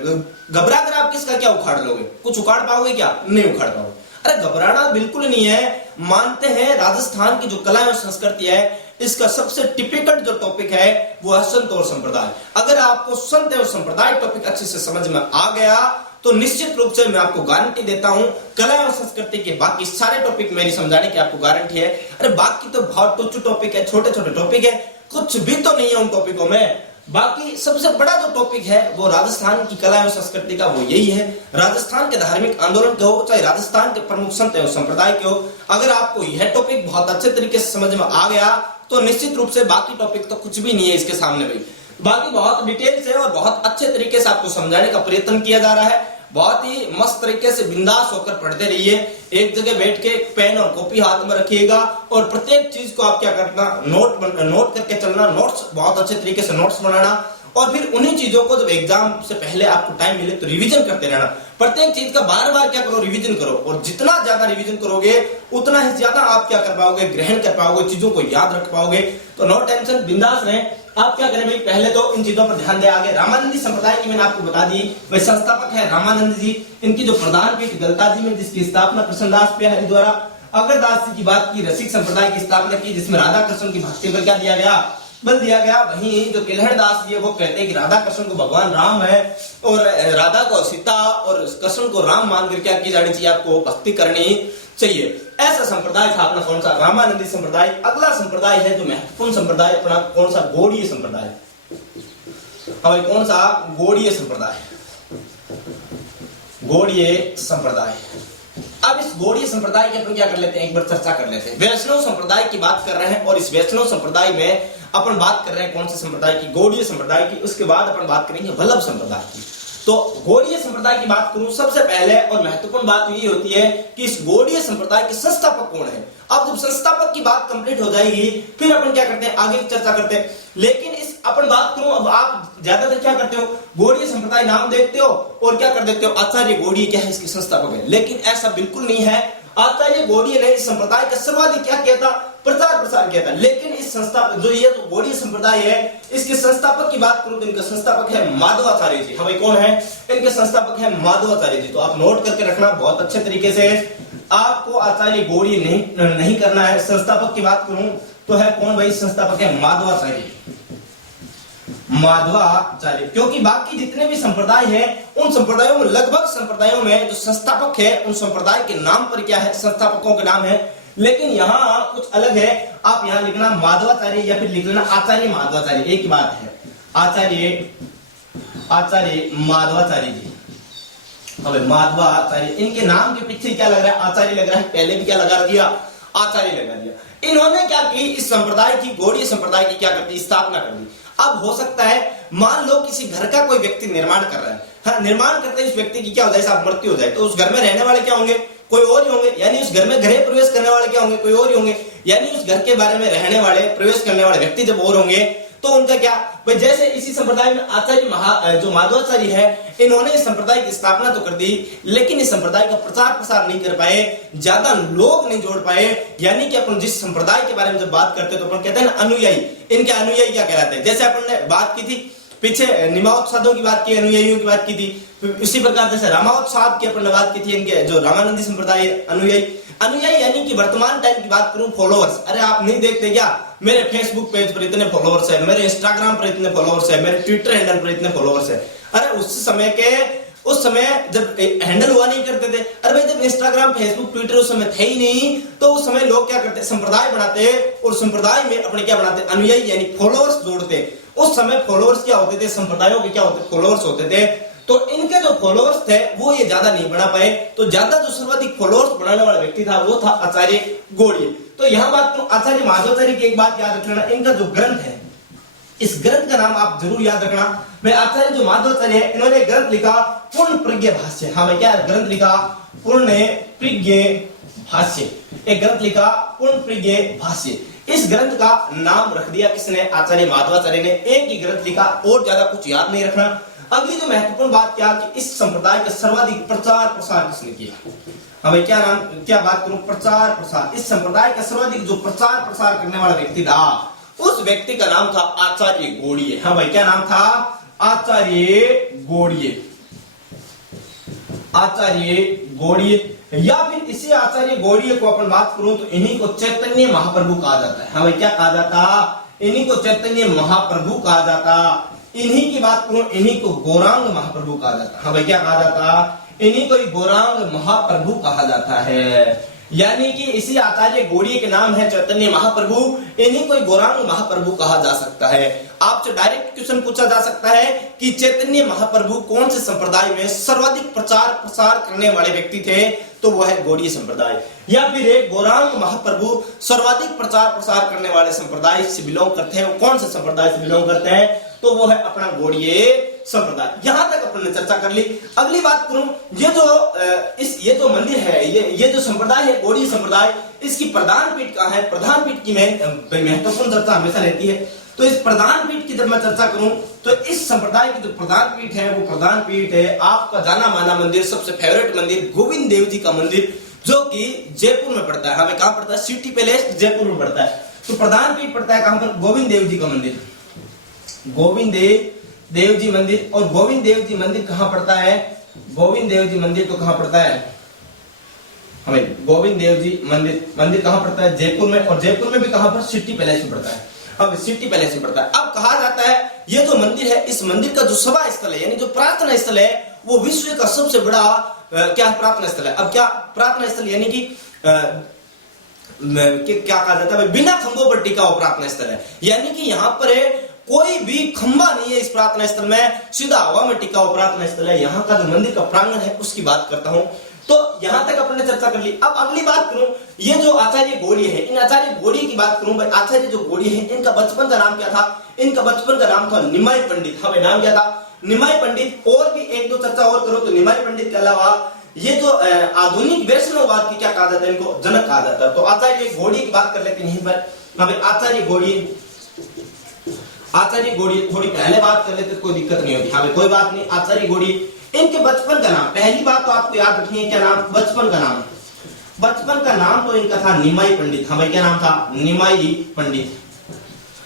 घबरा कर आप किसका क्या उखाड़ लोगे? कुछ उखाड़ पाओगे क्या? नहीं उखाड़ पाओगे। अरे घबराना बिल्कुल नहीं है। मानते हैं राजस्थान की जो कला और संस्कृति है, इसका सबसे टिपिकल जो टॉपिक है वो है संत और संप्रदाय। अगर आपको संत और संप्रदाय टॉपिक अच्छे से समझ में आ गया तो निश्चित रूप से मैं आपको गारंटी देता हूं, कला और संस्कृति के बाकी सारे टॉपिक मेरी समझाने की आपको गारंटी है। अरे बाकी तो बहुत तुच्छ टॉपिक है, छोटे छोटे टॉपिक है, कुछ भी तो नहीं है उन टॉपिकों में। बाकी सबसे बड़ा जो टॉपिक है वो राजस्थान की कला एवं संस्कृति का, वो यही है। राजस्थान के धार्मिक आंदोलन के हो, चाहे राजस्थान के प्रमुख संत एवं संप्रदाय के हो, अगर आपको यह टॉपिक बहुत अच्छे तरीके से समझ में आ गया तो निश्चित रूप से बाकी टॉपिक तो कुछ भी नहीं है इसके सामने भाई। बाकी बहुत डिटेल से और बहुत अच्छे तरीके से आपको समझाने का प्रयत्न किया जा रहा है। बहुत ही मस्त तरीके से बिंदास होकर पढ़ते रहिए। एक जगह बैठ के पेन और कॉपी हाथ में रखिएगा और प्रत्येक चीज को आप क्या करना, नोट करके चलना, नोट्स बहुत अच्छे तरीके से नोट्स बनाना, और फिर उन्हीं चीजों को जब एग्जाम से पहले आपको टाइम मिले तो रिवीजन करते रहना। प्रत्येक चीज का बार बार क्या करो, रिवीजन करो। और जितना ज्यादा रिवीजन करोगे उतना ही ज्यादा आप क्या कर पाओगे, ग्रहण कर पाओगे, चीजों को याद रख पाओगे। तो नो टेंशन, बिंदास रहें। आप क्या करें भाई, पहले तो इन चीजों पर ध्यान दें। आगे रामानंदी संप्रदाय की मैंने आपको बता दी, वे संस्थापक है रामानंद जी। इनकी जो प्रधान पीठ गलता जी में, जिसकी स्थापना कृष्णदास प्यारी द्वारा, अगरदास जी की बात की, रसिक संप्रदाय की स्थापना की, जिसमें राधा कृष्ण की भक्ति पर क्या दिया गया, बल दिया गया। वहीं जो किलहड़दास जी वो कहते हैं कि राधा कृष्ण को भगवान राम है और राधा को सीता और कृष्ण को राम मानकर क्या की जानी चाहिए, आपको भक्ति करनी चाहिए। ऐसा संप्रदाय था अपना कौन सा, रामानंदी संप्रदाय। अगला संप्रदाय है जो महत्वपूर्ण संप्रदाय अपना कौन सा, गौड़ीय संप्रदाय। हमें कौन सा, गौड़ीय संप्रदाय। गौड़ीय संप्रदाय। अब इस गौड़ीय संप्रदाय की अपन क्या कर लेते हैं, एक बार चर्चा कर लेते हैं। वैष्णव संप्रदाय की बात कर रहे हैं और इस वैष्णव संप्रदाय में अपन बात कर रहे हैं कौन से संप्रदाय की, गौड़ीय संप्रदाय की। उसके बाद अपन बात करेंगे वल्लभ संप्रदाय की। तो गौड़ीय संप्रदाय की बात करूं, सबसे पहले और महत्वपूर्ण बात ये होती है कि इस गौड़ीय संप्रदाय के संस्थापक कौन है। अब जब संस्थापक की बात कंप्लीट हो जाएगी फिर अपन क्या करते हैं, आगे की चर्चा करते हैं। लेकिन इस अपन बात करूं, अब आप ज्यादातर क्या करते हो, गौड़ीय संप्रदाय नाम देखते हो और क्या कर देते हो, आचार्य गौड़ीय क्या है, इसके संस्थापक है। लेकिन ऐसा बिल्कुल नहीं है। आचार्य गौड़ीय ने इस संप्रदाय का सर्वाधिक क्या किया था, प्रचार प्रसार किया था। लेकिन इस संस्थापक जो ये तो गौड़ीय संप्रदाय है, इसके संस्थापक की बात करूं तो इनका संस्थापक है माधवाचार्य जी। हाँ भाई, कौन है, इनके संस्थापक है माधवाचार्य जी। तो आप नोट करके रखना बहुत अच्छे तरीके से। आपको आचार्य गौड़ीय नहीं करना है। संस्थापक की बात करूं तो है कौन भाई, संस्थापक है माधवाचार्य। माधवाचार्य, क्योंकि बाकी जितने भी संप्रदाय हैं उन संप्रदायों में, लगभग संप्रदायों में जो संस्थापक है उन संप्रदाय के नाम पर क्या है, संस्थापकों के नाम है। लेकिन यहाँ कुछ अलग है। आप यहाँ लिखना माधवाचार्य या फिर लिख लेना आचार्य माधवाचार्य, एक ही बात है। आचार्य माधवाचार्य जी। अब माधवाचार्य, इनके नाम के पीछे क्या लग रहा है, आचार्य लग रहा है। पहले भी क्या लगा दिया, आचार्य लगा दिया। इन्होंने क्या की, इस संप्रदाय की, गौड़ीय संप्रदाय की क्या कर दी, स्थापना कर दी। अब हो सकता है मान लो किसी घर का कोई व्यक्ति निर्माण कर रहा है, हाँ, निर्माण करते ही उस व्यक्ति की क्या हो जाए, साहब मृत्यु हो जाए, तो उस घर में रहने वाले क्या होंगे, कोई और ही होंगे। यानी उस घर में गृह प्रवेश करने वाले क्या होंगे, कोई और ही होंगे। यानी उस घर के बारे में रहने वाले, प्रवेश करने वाले व्यक्ति जब और होंगे तो उनका क्या भाई, जैसे इसी संप्रदाय में आचार्य जो माधवाचार्य है, इन्होंने इस संप्रदाय की स्थापना तो कर दी, लेकिन इस संप्रदाय का प्रचार प्रसार नहीं कर पाए, ज्यादा लोग नहीं जोड़ पाए। यानी कि अपन जिस संप्रदाय के बारे में जब बात करते हैं तो अपन कहते हैं ना अनुयायी। इनके अनुयायी क्या कहलाते हैं, जैसे अपन ने बात की थी पीछे निमावत्सादों की बात की, अनुयायियों की बात की थी। इसी प्रकार जैसे रामावत्साद की अपन ने बात की थी, इनके जो रामानंदी संप्रदाय अनुयायी। अनुयायी यानी कि वर्तमान टाइम की बात करूं, फॉलोअर्स। अरे आप नहीं देखते क्या, मेरे फेसबुक पेज पर इतने फॉलोअर्स है, मेरे इंस्टाग्राम पर इतने फॉलोअर्स है, मेरे ट्विटर हैंडल पर इतने फॉलोअर्स है। अरे उस समय के उस समय जब हैंडल हुआ नहीं करते थे, अरे भाई जब इंस्टाग्राम फेसबुक ट्विटर उस समय थे ही नहीं, तो उस समय लोग क्या करते, संप्रदाय बनाते और संप्रदाय में अपने क्या बनाते, अनुयायी यानी फॉलोअर्स जोड़ते। उस समय फॉलोअर्स क्या होते थे, संप्रदायों के क्या होते, फॉलोअर्स होते थे। तो इनके जो फॉलोअर्स थे वो ये ज्यादा नहीं बना पाए, तो ज्यादा जो सर्वाधिक फॉलोअर्स बनाने वाला व्यक्ति था वो था आचार्य गोड़िये। तो यहाँ बात करूं आचार्य माधवाचार्य की, एक बात याद रखना, इनका जो ग्रंथ है, इस ग्रंथ का नाम आप जरूर याद रखना। मैं आचार्य जो माधवाचार्य है, इन्होंने ग्रंथ लिखा पूर्ण प्रज्ञ भाष्य। हाँ भाई, क्या ग्रंथ लिखा, पूर्ण प्रज्ञ भाष्य। एक ग्रंथ लिखा पूर्ण प्रज्ञ भाष्य। इस ग्रंथ का नाम रख दिया किसने, आचार्य माधवाचार्य ने। एक ही ग्रंथ लिखा और ज्यादा कुछ याद नहीं रखना। अगली जो महत्वपूर्ण बात क्या कि इस संप्रदाय का सर्वाधिक प्रचार प्रसार किसने किया। हमें क्या नाम, क्या बात करूं, प्रचार प्रसार। इस संप्रदाय का सर्वाधिक जो प्रचार प्रसार करने वाला व्यक्ति था, उस व्यक्ति का नाम था आचार्य गोड़िये। हाँ भाई, क्या नाम था, आचार्य गोड़िये। आचार्य गोड़िये, या फिर इसी आचार्य गोड़िये को अपन बात करूं तो इन्हीं को चैतन्य महाप्रभु कहा जाता है। हाँ भाई, क्या कहा जाता, इन्हीं को चैतन्य महाप्रभु कहा जाता। इन्हीं की बात करूं, इन्हीं को गौरांग महाप्रभु कहा जाता है। हाँ भाई, क्या कहा जाता, इन्हीं को गौरांग महाप्रभु कहा जाता है। यानी कि इसी आचार्य गोड़िये के नाम है चैतन्य महाप्रभु, इन्हीं को गौरांग महाप्रभु कहा जा सकता है। आपसे डायरेक्ट क्वेश्चन पूछा जा सकता है कि चैतन्य महाप्रभु कौन से संप्रदाय में सर्वाधिक प्रचार प्रसार करने वाले व्यक्ति थे, तो वह है गोड़िये संप्रदाय। या फिर एक गौरांग महाप्रभु सर्वाधिक प्रचार प्रसार करने वाले संप्रदाय से बिलोंग करते हैं, वो कौन से संप्रदाय से बिलोंग करते हैं, तो वो है अपना गोड़िये संप्रदाय। यहां तक अपन ने चर्चा कर ली। अगली बात करूं, ये जो मंदिर है, ये जो संप्रदाय है गोड़िये संप्रदाय, इसकी प्रधान पीठ कहां है। प्रधान पीठ की महत्वपूर्ण चर्चा हमेशा रहती है। तो इस प्रधान पीठ की जब मैं चर्चा करूं तो इस संप्रदाय की जो प्रधान पीठ है, वो प्रधान पीठ है आपका जाना माना मंदिर, सबसे फेवरेट मंदिर, गोविंद देव जी का मंदिर, जो कि जयपुर में पड़ता है। हमें कहां पड़ता है, सिटी पैलेस जयपुर में पड़ता है। तो प्रधान पीठ पड़ता है कहां पर, गोविंद देव जी का मंदिर, गोविंद देव जी मंदिर। और गोविंद देव जी मंदिर कहां पड़ता है, गोविंद देव जी मंदिर तो कहां पड़ता है, हमें गोविंद देव जी मंदिर कहां पड़ता है, जयपुर में। और जयपुर में भी कहां पर, सिटी पैलेस में पड़ता है। अब सिटी पैलेस में पड़ता है। अब कहा जाता है ये जो मंदिर है, इस मंदिर का जो सभा स्थल है, यानी जो प्रार्थना स्थल है, वो विश्व का सबसे बड़ा क्या प्रार्थना स्थल है। अब क्या प्रार्थना स्थल, यानी कि क्या कहा जाता है, बिना खंभों पर टिका हुआ प्रार्थना स्थल है। यानी कि यहाँ पर कोई भी खंभा नहीं है इस प्रार्थना स्थल में, सीधा हवा में टिका हुआ प्रार्थना स्थल है। यहाँ का जो मंदिर का प्रांगण है उसकी बात करता हूँ। तो यहां तक अपन ने चर्चा कर ली। अब अगली बात करूं, ये जो आचार्य गोड़िये है, इन आचार्य गोड़िये की बात करूं। भाई आचार्य जो गोड़िये है, इनका बचपन का नाम क्या था, इनका बचपन का नाम था निमाई पंडित। हमें नाम क्या था, निमाई पंडित। और भी एक दो चर्चा और करो तो निमाई पंडित के अलावा ये जो आधुनिक वैष्णववाद की क्या कहा जाता है, इनको जनक कहा जाता है। तो आचार्य गोड़िये की बात कर लेते हैं यहीं पर। हमें आचार्य गोड़िये थोड़ी पहले बात कर लेते, कोई दिक्कत नहीं होगी। हमें कोई बात नहीं। आचार्य गोड़िये, इनके बचपन का नाम, पहली बात तो आपको याद रखनी है, क्या नाम, बचपन का नाम। बचपन का नाम तो इनका था निमाई पंडित। हमें क्या नाम था, निमाई पंडित।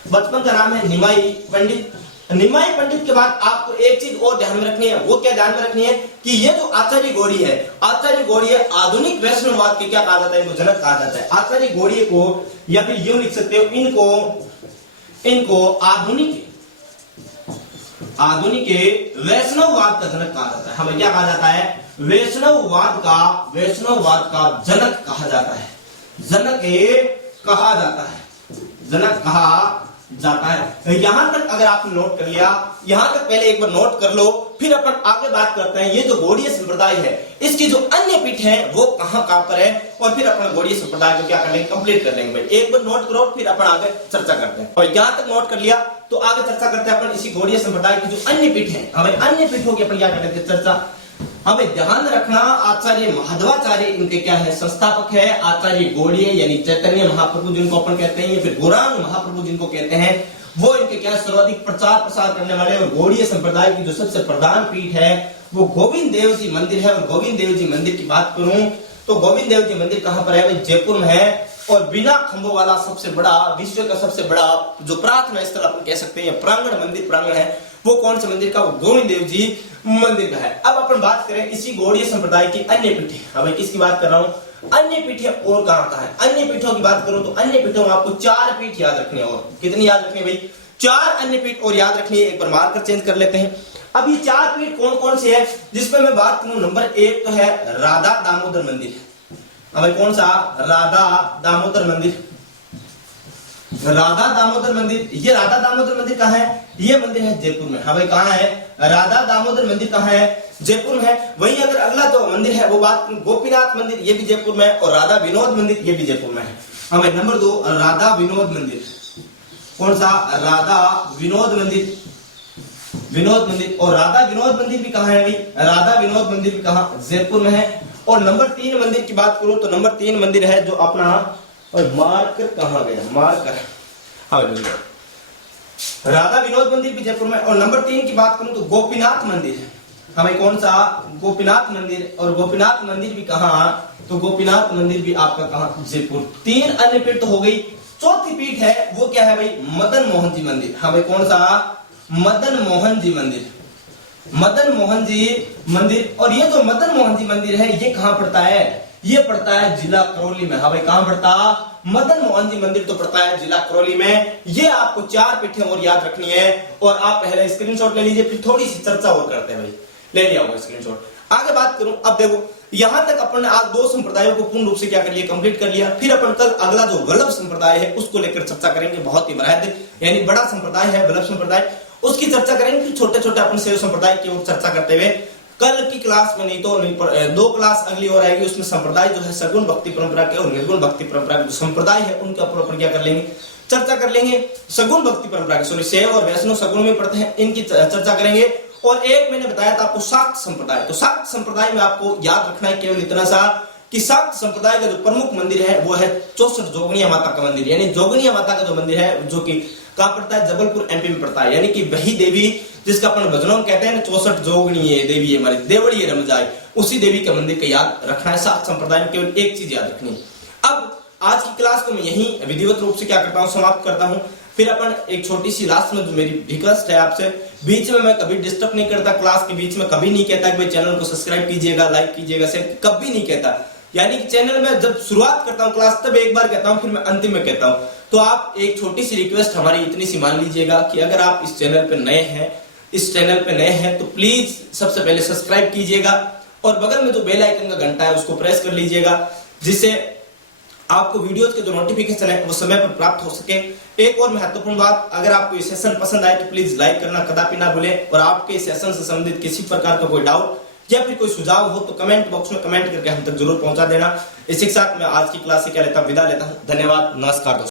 बचपन का नाम है निमाई पंडित। निमाई पंडित के बाद आपको एक चीज और ध्यान में रखनी है। वो क्या ध्यान में रखनी है कि ये जो आचार्य गोड़िये है, आचार्य गोड़िये आधुनिक वैष्णववाद के क्या कहा जाता है, इनको जनक कहा जाता है। आचार्य गोड़िये को, या फिर यूं लिख सकते हो, इनको आधुनिक वैष्णववाद का जनक कहा जाता है। हमें क्या कहा जाता है, वैष्णववाद का जनक कहा जाता है। जनक कहा जाता है, जनक कहा जाता है। यहां तक अगर आपने नोट कर लिया, यहां तक पहले एक बार नोट कर लो, फिर अपन आगे बात करते हैं। ये जो गोड़िये संप्रदाय है, इसकी जो अन्य पीठ है वो कहां पर है, और फिर अपन गोड़िये संप्रदाय को क्या कर लेंगे, कंप्लीट कर लेंगे। भाई एक बार नोट करो, फिर अपन आगे चर्चा करते हैं। और यहां तक नोट कर लिया तो आगे चर्चा करते हैं अपन इसी गोड़िये संप्रदाय की जो अन्य पीठ है। हमें अन्य पीठों की अपन क्या करते हैं, चर्चा। हमें ध्यान रखना, आचार्य माधवाचार्य इनके क्या है, संस्थापक है। आचार्य गोड़िये यानी चैतन्य महाप्रभु जिनको अपन कहते हैं, या फिर गौरांग महाप्रभु जिनको कहते हैं, वो इनके क्या सर्वाधिक प्रचार प्रसार करने वाले। और गोड़िये संप्रदाय की जो सबसे प्रधान पीठ है वो गोविंद देव जी मंदिर है। और गोविंद देव जी मंदिर की बात करूं तो गोविंद देव जी मंदिर कहां पर है, जयपुर में है। और बिना खंभों वाला सबसे बड़ा, विश्व का सबसे बड़ा जो प्रार्थना स्थल अपन कह सकते हैं, प्रांगण मंदिर प्रांगण है, वो कौन से मंदिर का, वो गोविंद देव जी मंदिर का है। अब अपन बात करें इसी गोड़िये संप्रदाय की अन्य पीठें। हमें किसकी बात कर रहा हूं, अन्य पीठें और कहां है। अन्य पीठों की बात करूं तो अन्य पीठों में आपको 4 पीठ याद रखने, और कितनी याद रखनी भाई, 4 अन्य पीठ और याद रखनी है। एक बार मार्कर चेंज कर लेते हैं। अब ये 4 पीठ कौन कौन से है, जिसमें मैं बात करूं, नंबर 1 तो है राधा दामोदर मंदिर। अब कौन सा, राधा दामोदर मंदिर। राधा दामोदर मंदिर, ये राधा दामोदर मंदिर कहाँ है, ये मंदिर है जयपुर में। हाँ भाई कहाँ है, राधा दामोदर मंदिर कहाँ है, जयपुर में है। वहीं अगर अगला जो मंदिर है वो बात गोपीनाथ मंदिर, ये भी जयपुर में है, और राधा विनोद मंदिर ये भी जयपुर में है। हाँ भाई नंबर 2 राधा विनोद मंदिर, कौन सा, राधा विनोद मंदिर, विनोद मंदिर। और राधा विनोद मंदिर भी कहाँ है भाई, राधा विनोद मंदिर भी कहाँ, जयपुर में है। और नंबर 3 मंदिर की बात करूं तो नंबर 3 मंदिर है जो अपना, और मार्कर कहाँ गया, मार्कर, हाँ राधा विनोद मंदिर भी जयपुर में। और नंबर 3 की बात करूं तो गोपीनाथ मंदिर है। हमें कौन सा, गोपीनाथ मंदिर। और गोपीनाथ मंदिर भी कहाँ, तो गोपीनाथ मंदिर भी आपका कहाँ, जयपुर। 3 अन्य पीठ तो हो गई। चौथी पीठ है वो क्या है भाई, मदन मोहन जी मंदिर। हमें कौन सा, मदन मोहन जी मंदिर, मदन मोहन जी मंदिर। और ये जो मदन मोहन जी मंदिर है ये कहाँ पड़ता है, ये पड़ता है जिला करौली में। हाँ भाई कहाँ पड़ता, मदन मोहन जी मंदिर तो पड़ता है जिला करौली में। ये आपको 4 पीठें और याद रखनी है, और आप पहले स्क्रीनशॉट ले लीजिए, फिर थोड़ी सी चर्चा और करते हैं भाई। ले लिया होगा स्क्रीनशॉट। आगे बात करूं, अब देखो यहां तक अपन ने आज 2 संप्रदायों को पूर्ण रूप से क्या कर लिया, कंप्लीट कर लिया। फिर अपन कल अगला जो वल्लभ संप्रदाय है उसको लेकर चर्चा करेंगे। बहुत ही बृहद यानी बड़ा संप्रदाय है वल्लभ संप्रदाय, उसकी चर्चा करेंगे। फिर छोटे छोटे अपन शैव संप्रदाय की ओर चर्चा करते हुए कल की क्लास में, नहीं तो 2 क्लास अगली और आएगी, उसमें संप्रदाय जो है सगुण भक्ति परंपरा के और निर्गुण भक्ति परंपरा के संप्रदाय है उनके ऊपर अपन क्या कर लेंगे, चर्चा कर लेंगे। सगुण भक्ति परंपरा के, सॉरी शैव और वैष्णव सगुण में पढ़ते हैं, इनकी चर्चा करेंगे। और एक मैंने बताया था आपको शाक्त संप्रदाय, तो शाक्त संप्रदाय में आपको याद रखना है केवल इतना सा कि शाक्त संप्रदाय का जो प्रमुख मंदिर है वो है 64 जोगनिया माता का मंदिर। यानी जोगनिया माता का जो मंदिर है जो कि कहां पड़ता है, जबलपुर एमपी में पड़ता है। यानी कि वही देवी जिसका अपन भजनों में कहते हैं ना 64 जोगनी देवी हमारी देवड़ी रम जाए, उसी देवी का मंदिर का याद रखना है। शाक्त संप्रदाय में केवल एक चीज याद रखनी है। अब आज की क्लास को मैं यही विधिवत रूप से क्या करता हूँ, समाप्त करता हूँ। फिर अपन एक छोटी सी लास्ट में जो मेरी रिक्वेस्ट है आपसे, बीच में मैं कभी डिस्टर्ब नहीं करता, क्लास के बीच में कभी नहीं कहता कि भाई चैनल को सब्सक्राइब कीजिएगा, लाइक कीजिएगा, शेयर, कभी नहीं कहता। यानी कि चैनल में जब शुरुआत करता हूँ क्लास तब एक बार कहता हूँ, फिर मैं अंतिम में कहता हूँ। तो आप एक छोटी सी रिक्वेस्ट हमारी इतनी सी मान लीजिएगा कि अगर आप इस चैनल पे नए हैं, तो प्लीज सबसे पहले सब्सक्राइब कीजिएगा, और बगल में जो बेल आइकन का घंटा है उसको प्रेस कर लीजिएगा, जिससे आपको वीडियोस के जो नोटिफिकेशन है वो समय पर प्राप्त हो सके। एक और महत्वपूर्ण बात, अगर आपको ये सेशन पसंद आए तो प्लीज लाइक करना कदापि ना भूलें, और आपके इस सेशन से संबंधित किसी प्रकार का कोई डाउट या फिर कोई सुझाव हो तो कमेंट बॉक्स में कमेंट करके हम तक जरूर पहुंचा देना। इसी के साथ मैं आज की क्लास से क्या लेता हूं, विदा लेता हूं। धन्यवाद, नमस्कार दोस्तों।